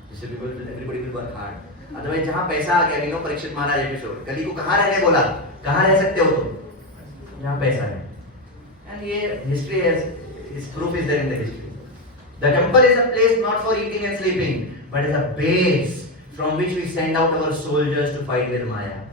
जिससे everybody will work hard. Otherwise जहां पैसा आ गया, मीनो परीक्षित महाराज एपिसोड, कली को कहां रहने बोला, कहां रह सकते हो तुम, जहां पैसा है। एंड ये history is proof is there in the history. The temple is a place not for eating and sleeping, but is a base from which we send out our soldiers to fight with maya.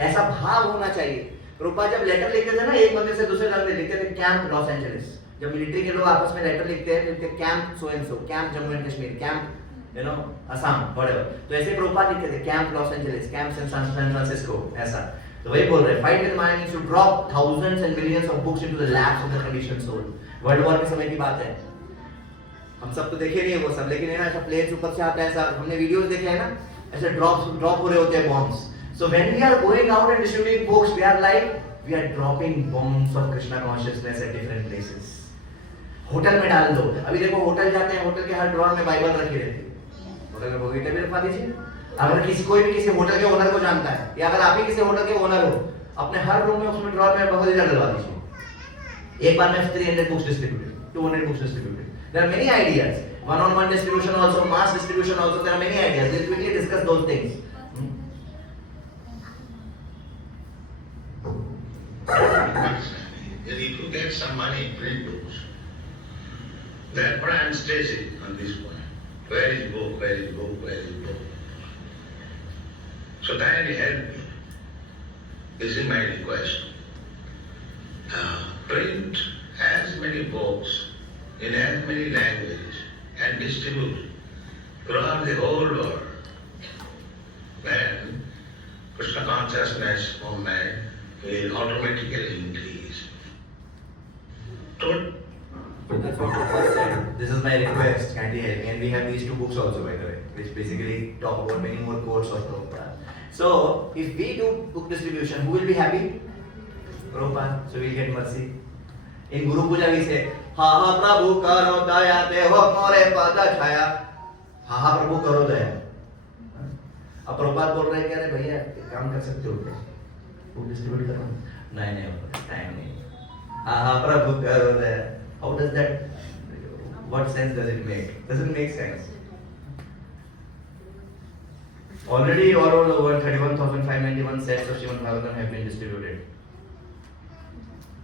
ऐसा भाव होना चाहिए। प्रभुपाद जब letter लिखते थे ना, एक मंदिर से दूसरे मंदिर लिखते थे, कैंप लॉस एंजलिस, जब मिलिट्री के लोग आपस में लेटर लिखते हैं, लिखते camp so and so, camp Jammu and Kashmir, camp you know Assam, whatever. तो ऐसे प्रभुपाद लिखते थे camp Los Angeles, camp San Francisco, ऐसा। तो वही बोल रहे हैं, fight with Maya means to drop thousands and millions of books into the laps of the conditioned soul. World war के समय की बात है, हम सब तो देखे नहीं है वो सब, लेकिन है ना ऐसा प्लेन्स ऊपर से आता है, ऐसा हमने वीडियोस देखे हैं ना, ऐसे ड्रॉप हो रहे होते हैं bombs. So when we are going out and distributing books, we are like we are dropping bombs of Krishna consciousness at different places. Hotel में डाल दो। अभी देखो होटल जाते हैं, होटल के हर ड्रॉर में बाइबल रखी रहती है, होटल में बगीचा भी रखवा दीजिए। अगर कोई भी किसी होटल के ओनर को जानता है, या अगर आप ही किसी होटल के ओनर हो, अपने हर रूम में उसमें ड्रॉर में बगीचा डलवा दीजिए। एक बार में 300 books distributed, 200 books distributed. There are many ideas. One-on-one distribution also, mass distribution also. There are many ideas. We'll quickly discuss those things. If you get some money, print books. Then brand stays it on this point. Where is book? Where is book? Where is book? So kindly help me. This is my request. Print as many books in as many languages and distribute throughout the whole world. Then Krishna consciousness movement will automatically increase. That's what Prabhupada said. This is my request, kindly help me. And we have these two books also, by the way, which basically talk about many more quotes of Prabhupada. So, if we do book distribution, who will be happy? Prabhupada. So we'll get mercy. In Guru Puja we say, Ha ha Prabhu karo daya deho more pada chaya. Ha ha Prabhu karo daya. अब प्रभुपाद बोल रहे हैं कि अरे भैया काम कर सकते हो क्या? बुक डिस्ट्रीब्यूट करो? नहीं होता, टाइम नहीं। हाँ प्रभु करो दया। How does that? What sense does it make? Doesn't make sense. Already all over the world, 31,591 sets of Srimad Bhagavatam have been distributed.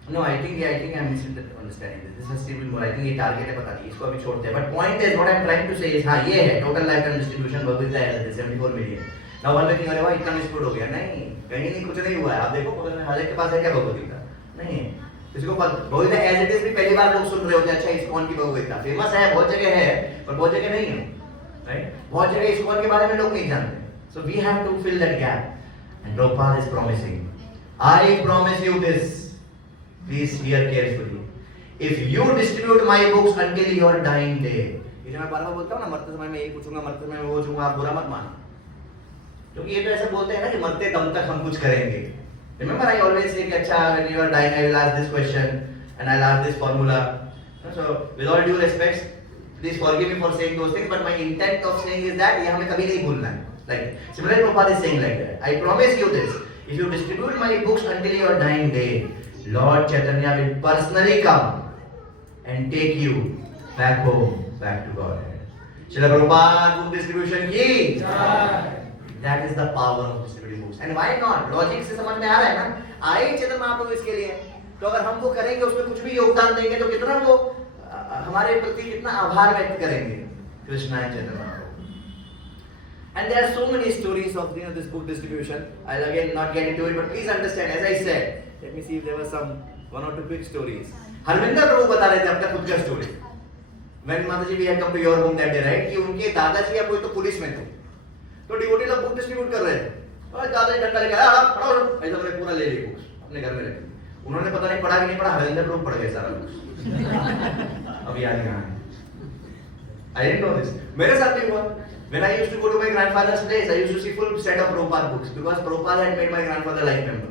No, I think I'm misunderstanding this. This has still been more. I think ये target है पता नहीं. इसको अभी छोड़ते हैं. But point is, what I'm trying to say is, हाँ ये है total lifetime distribution Bhagavad Gita है 74 million. Now one thinking अरे वाह इतना distribute हो गया. नहीं, कहीं नहीं कुछ नहीं हुआ है. आप देखो हर एक के पास है क्या Bhagavad Gita? नहीं है. इसको Bhagavad Gita as it is भी पहली बार लोग सुन रहे होते हैं. अच्छा ISKCON की Bhagavad Gita फेमस है, बहुत जगह है, पर बहुत जगह नहीं है. Right? बहुत जगह ISKCON के बारे में लोग नहीं जानते. So we have to fill that gap. And Prabhupada is promising. I promise you this. Please hear carefully. If you distribute my books until your dying day. ये जो मैं बार-बार बोलता हूँ ना, मरते समय में यही पूछूंगा, मरते समय में वो पूछूंगा, आप बुरा मत मानो. क्योंकि ये तो ऐसे बोलते हैं ना कि मरते दम तक हम कुछ करेंगे. Remember I always say कि अच्छा when you are dying I will ask this question and I'll ask this formula. So with all due respect, please forgive me for saying those things, but my intent of saying is that ये हमें कभी नहीं भूलना है. Like similarly Prabhupada is saying like that. I promise you this. If you distribute my books until your dying day, Lord Chaitanya will personally come and take you back home, back to Godhead. Srila Prabhupada book distribution की. That is the power of distributing books. And why not? Logic से समझ में आ रहा है ना? आए चेतन महाप्रभु इसके लिए. तो अगर हम वो करेंगे, उसमें कुछ भी योगदान देंगे, तो कितना वो हमारे प्रति कितना आभार व्यक्त करेंगे. Krishna Chaitanya Mahaprabhu. And there are so many stories of this book distribution. I'll again not get into it, but please understand. As I said, let me see if there were one or two quick stories. Harvinder प्रभु बता रहे थे अपना खुद का story. When Mataji we had come to your home that day, right? कि उनके दादाजी या कोई तो पुलिस में थे. तो डिवोटी लोग बुक डिस्ट्रीब्यूट कर रहे थे. और दादाजी डंडा लेके आया, पढ़ो ऐसा मैंने पूरा ले लिया बुक्स अपने घर में रख दी. उन्होंने पता नहीं पढ़ा कि नहीं पढ़ा, हरविंदर प्रभु पढ़ गए सारा बुक्स. अभी याद कहाँ है? I didn't know this. मेरे साथ भी हुआ. When I used to go to my grandfather's place, I used to see full set of Prabhupada books because Prabhupada had made my grandfather life member.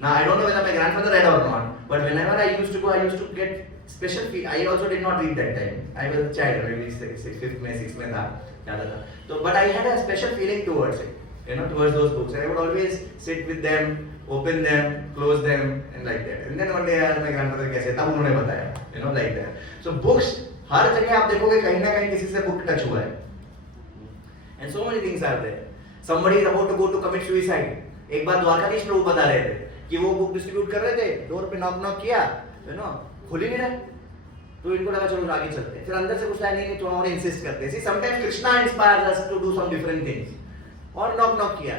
Now I don't know whether my grandfather read or not, but whenever I used to go, I used to get special feel. I also did not read that time. I was a child, maybe fifth में था, ज़्यादा था. So, but I had a special feeling towards it, towards those books. And I would always sit with them, open them, close them, and like that. And then one day my grandfather कैसे तब उन्होंने बताया, like that. So books हर जगह आप देखोगे कहीं ना कहीं किसी से book touch हुआ है. And so many things are there. Somebody is about to go to commit suicide. एक बार द्वारकाधीश प्रभु बता रहे थे कि वो बुक डिस्ट्रीब्यूट कर रहे थे, डोर पे नॉक किया, खुल ही नहीं रहा. तो इनको लगा चलो आगे चलते हैं. फिर अंदर से कुछ नहीं थोड़ा और इंसिस्ट करते हैं. See, sometimes Krishna inspires us to do some different things. और नॉक किया,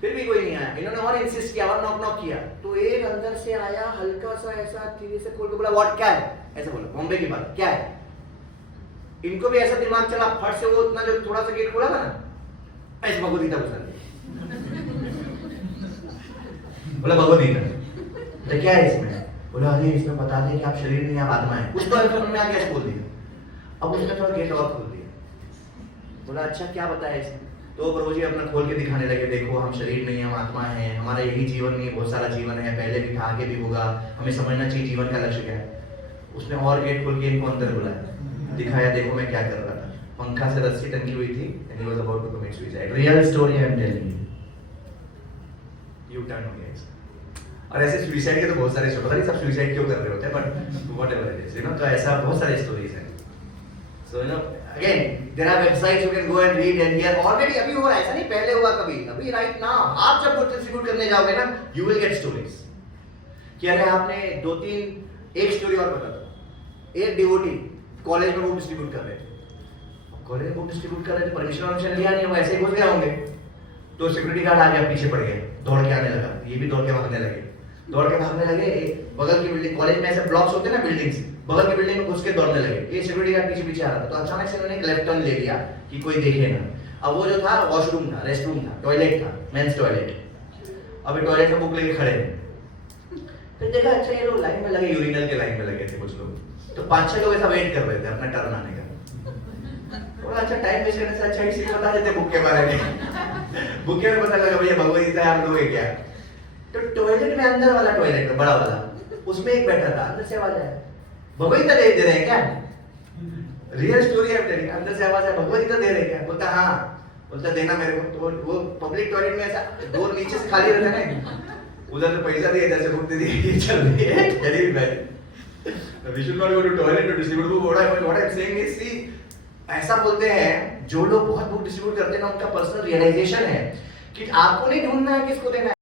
फिर भी कोई नहीं आया. इन्होंने और इंसिस्ट किया और नॉक किया. तो एक अंदर से आया हल्का सा ऐसा धीरे से खोल के बोला व्हाट क्या है, ऐसा बोला बॉम्बे की बात क्या है. इनको भी ऐसा दिमाग चला, फट से वो इतना जो थोड़ा सा गेट खोला था ना, ऐसे भगवद गीता घुसा दिया. बोला भगवद गीता तो क्या है इसमें? बोला अरे इसमें बता दें कि आप शरीर नहीं आप आत्मा है. उसको समझ में आ गया, बोल दिया. अब उसने थोड़ा गेट और खोल दिया. बोला अच्छा क्या बताया इसमें? तो प्रभु जी अपना खोल के दिखाने लगे, देखो हम शरीर नहीं हम आत्मा है, हमारा यही जीवन नहीं बहुत सारा जीवन है, पहले भी था आगे भी होगा, हमें समझना चाहिए जीवन का लक्ष्य क्या है. उसने और गेट खोल के इनको अंदर बुलाया, दिखाया देखो मैं क्या कर रहा था. पंखा से रस्सी टंगी हुई थी and he was about to commit suicide. Real story I am telling you. You turn हो गया इसका. और ऐसे सुसाइड के तो बहुत सारे पता नहीं सब सुसाइड क्यों कर रहे होते हैं, बट whatever it is, तो ऐसा बहुत सारे स्टोरीज हैं. So again there are websites you can go and read and hear. Already अभी हो रहा है, ऐसा नहीं पहले हुआ कभी, अभी right now आप जब बुक डिस्ट्रीब्यूट करने जाओगे ना, you will get stories. कि अरे आपने दो तीन एक स्टोरी और बता दो. एक डिवोटी कॉलेज में बुक डिस्ट्रीब्यूट कर रहे थे. कॉलेज में बुक डिस्ट्रीब्यूट कर रहे थे, परमिशन लिया नहीं, वो ऐसे ही घुस गए होंगे. तो सिक्योरिटी गार्ड आ गया, पीछे पड़ गए, दौड़ के आने लगा. ये भी दौड़ के भागने लगे. बगल की बिल्डिंग, कॉलेज में ऐसे ब्लॉक्स होते हैं ना बिल्डिंग्स, बगल की बिल्डिंग में घुस के दौड़ने लगे. ये सिक्योरिटी गार्ड पीछे पीछे आ रहा था. तो अचानक से उन्होंने एक लेफ्ट टर्न ले लिया कि कोई देखे ना. अब वो जो था वॉशरूम था, रेस्टरूम था, टॉयलेट था, मेंस टॉयलेट. अब ये टॉयलेट में बुक लेके खड़े हैं. फिर देखा अच्छा ये लोग लाइन में लगे, यूरिनल के लाइन में लगे थे कुछ लोग. तो 5-6 लोग ऐसा वेट कर रहे थे अपना टर्न आने का. थोड़ा अच्छा टाइम वेस्ट करने से अच्छा इसी बता देते बुक के बारे में. बुक में पता लगा भैया भगवद गीता आप लोग क्या. तो टॉयलेट में अंदर वाला टॉयलेट बड़ा वाला, उसमें एक बैठा था. अंदर से आवाज आया भगवद गीता दे रहे हैं क्या? रियल स्टोरी है तेरी. अंदर से आवाज आया भगवद गीता दे रहे हैं क्या? बोलता हाँ. बोलता देना मेरे को. तो वो पब्लिक टॉयलेट में ऐसा डोर नीचे से खाली रहता है, उधर से पैसा दिए, इधर से बुक दे दी. ये चल रही है गरीब भाई. We should not go to toilet to distribute book. What I'm saying is, see, ऐसा बोलते हैं जो लोग बहुत बुक डिस्ट्रीब्यूट करते हैं ना, उनका पर्सनल रियलाइजेशन है कि आपको नहीं ढूंढना है किसको देना है,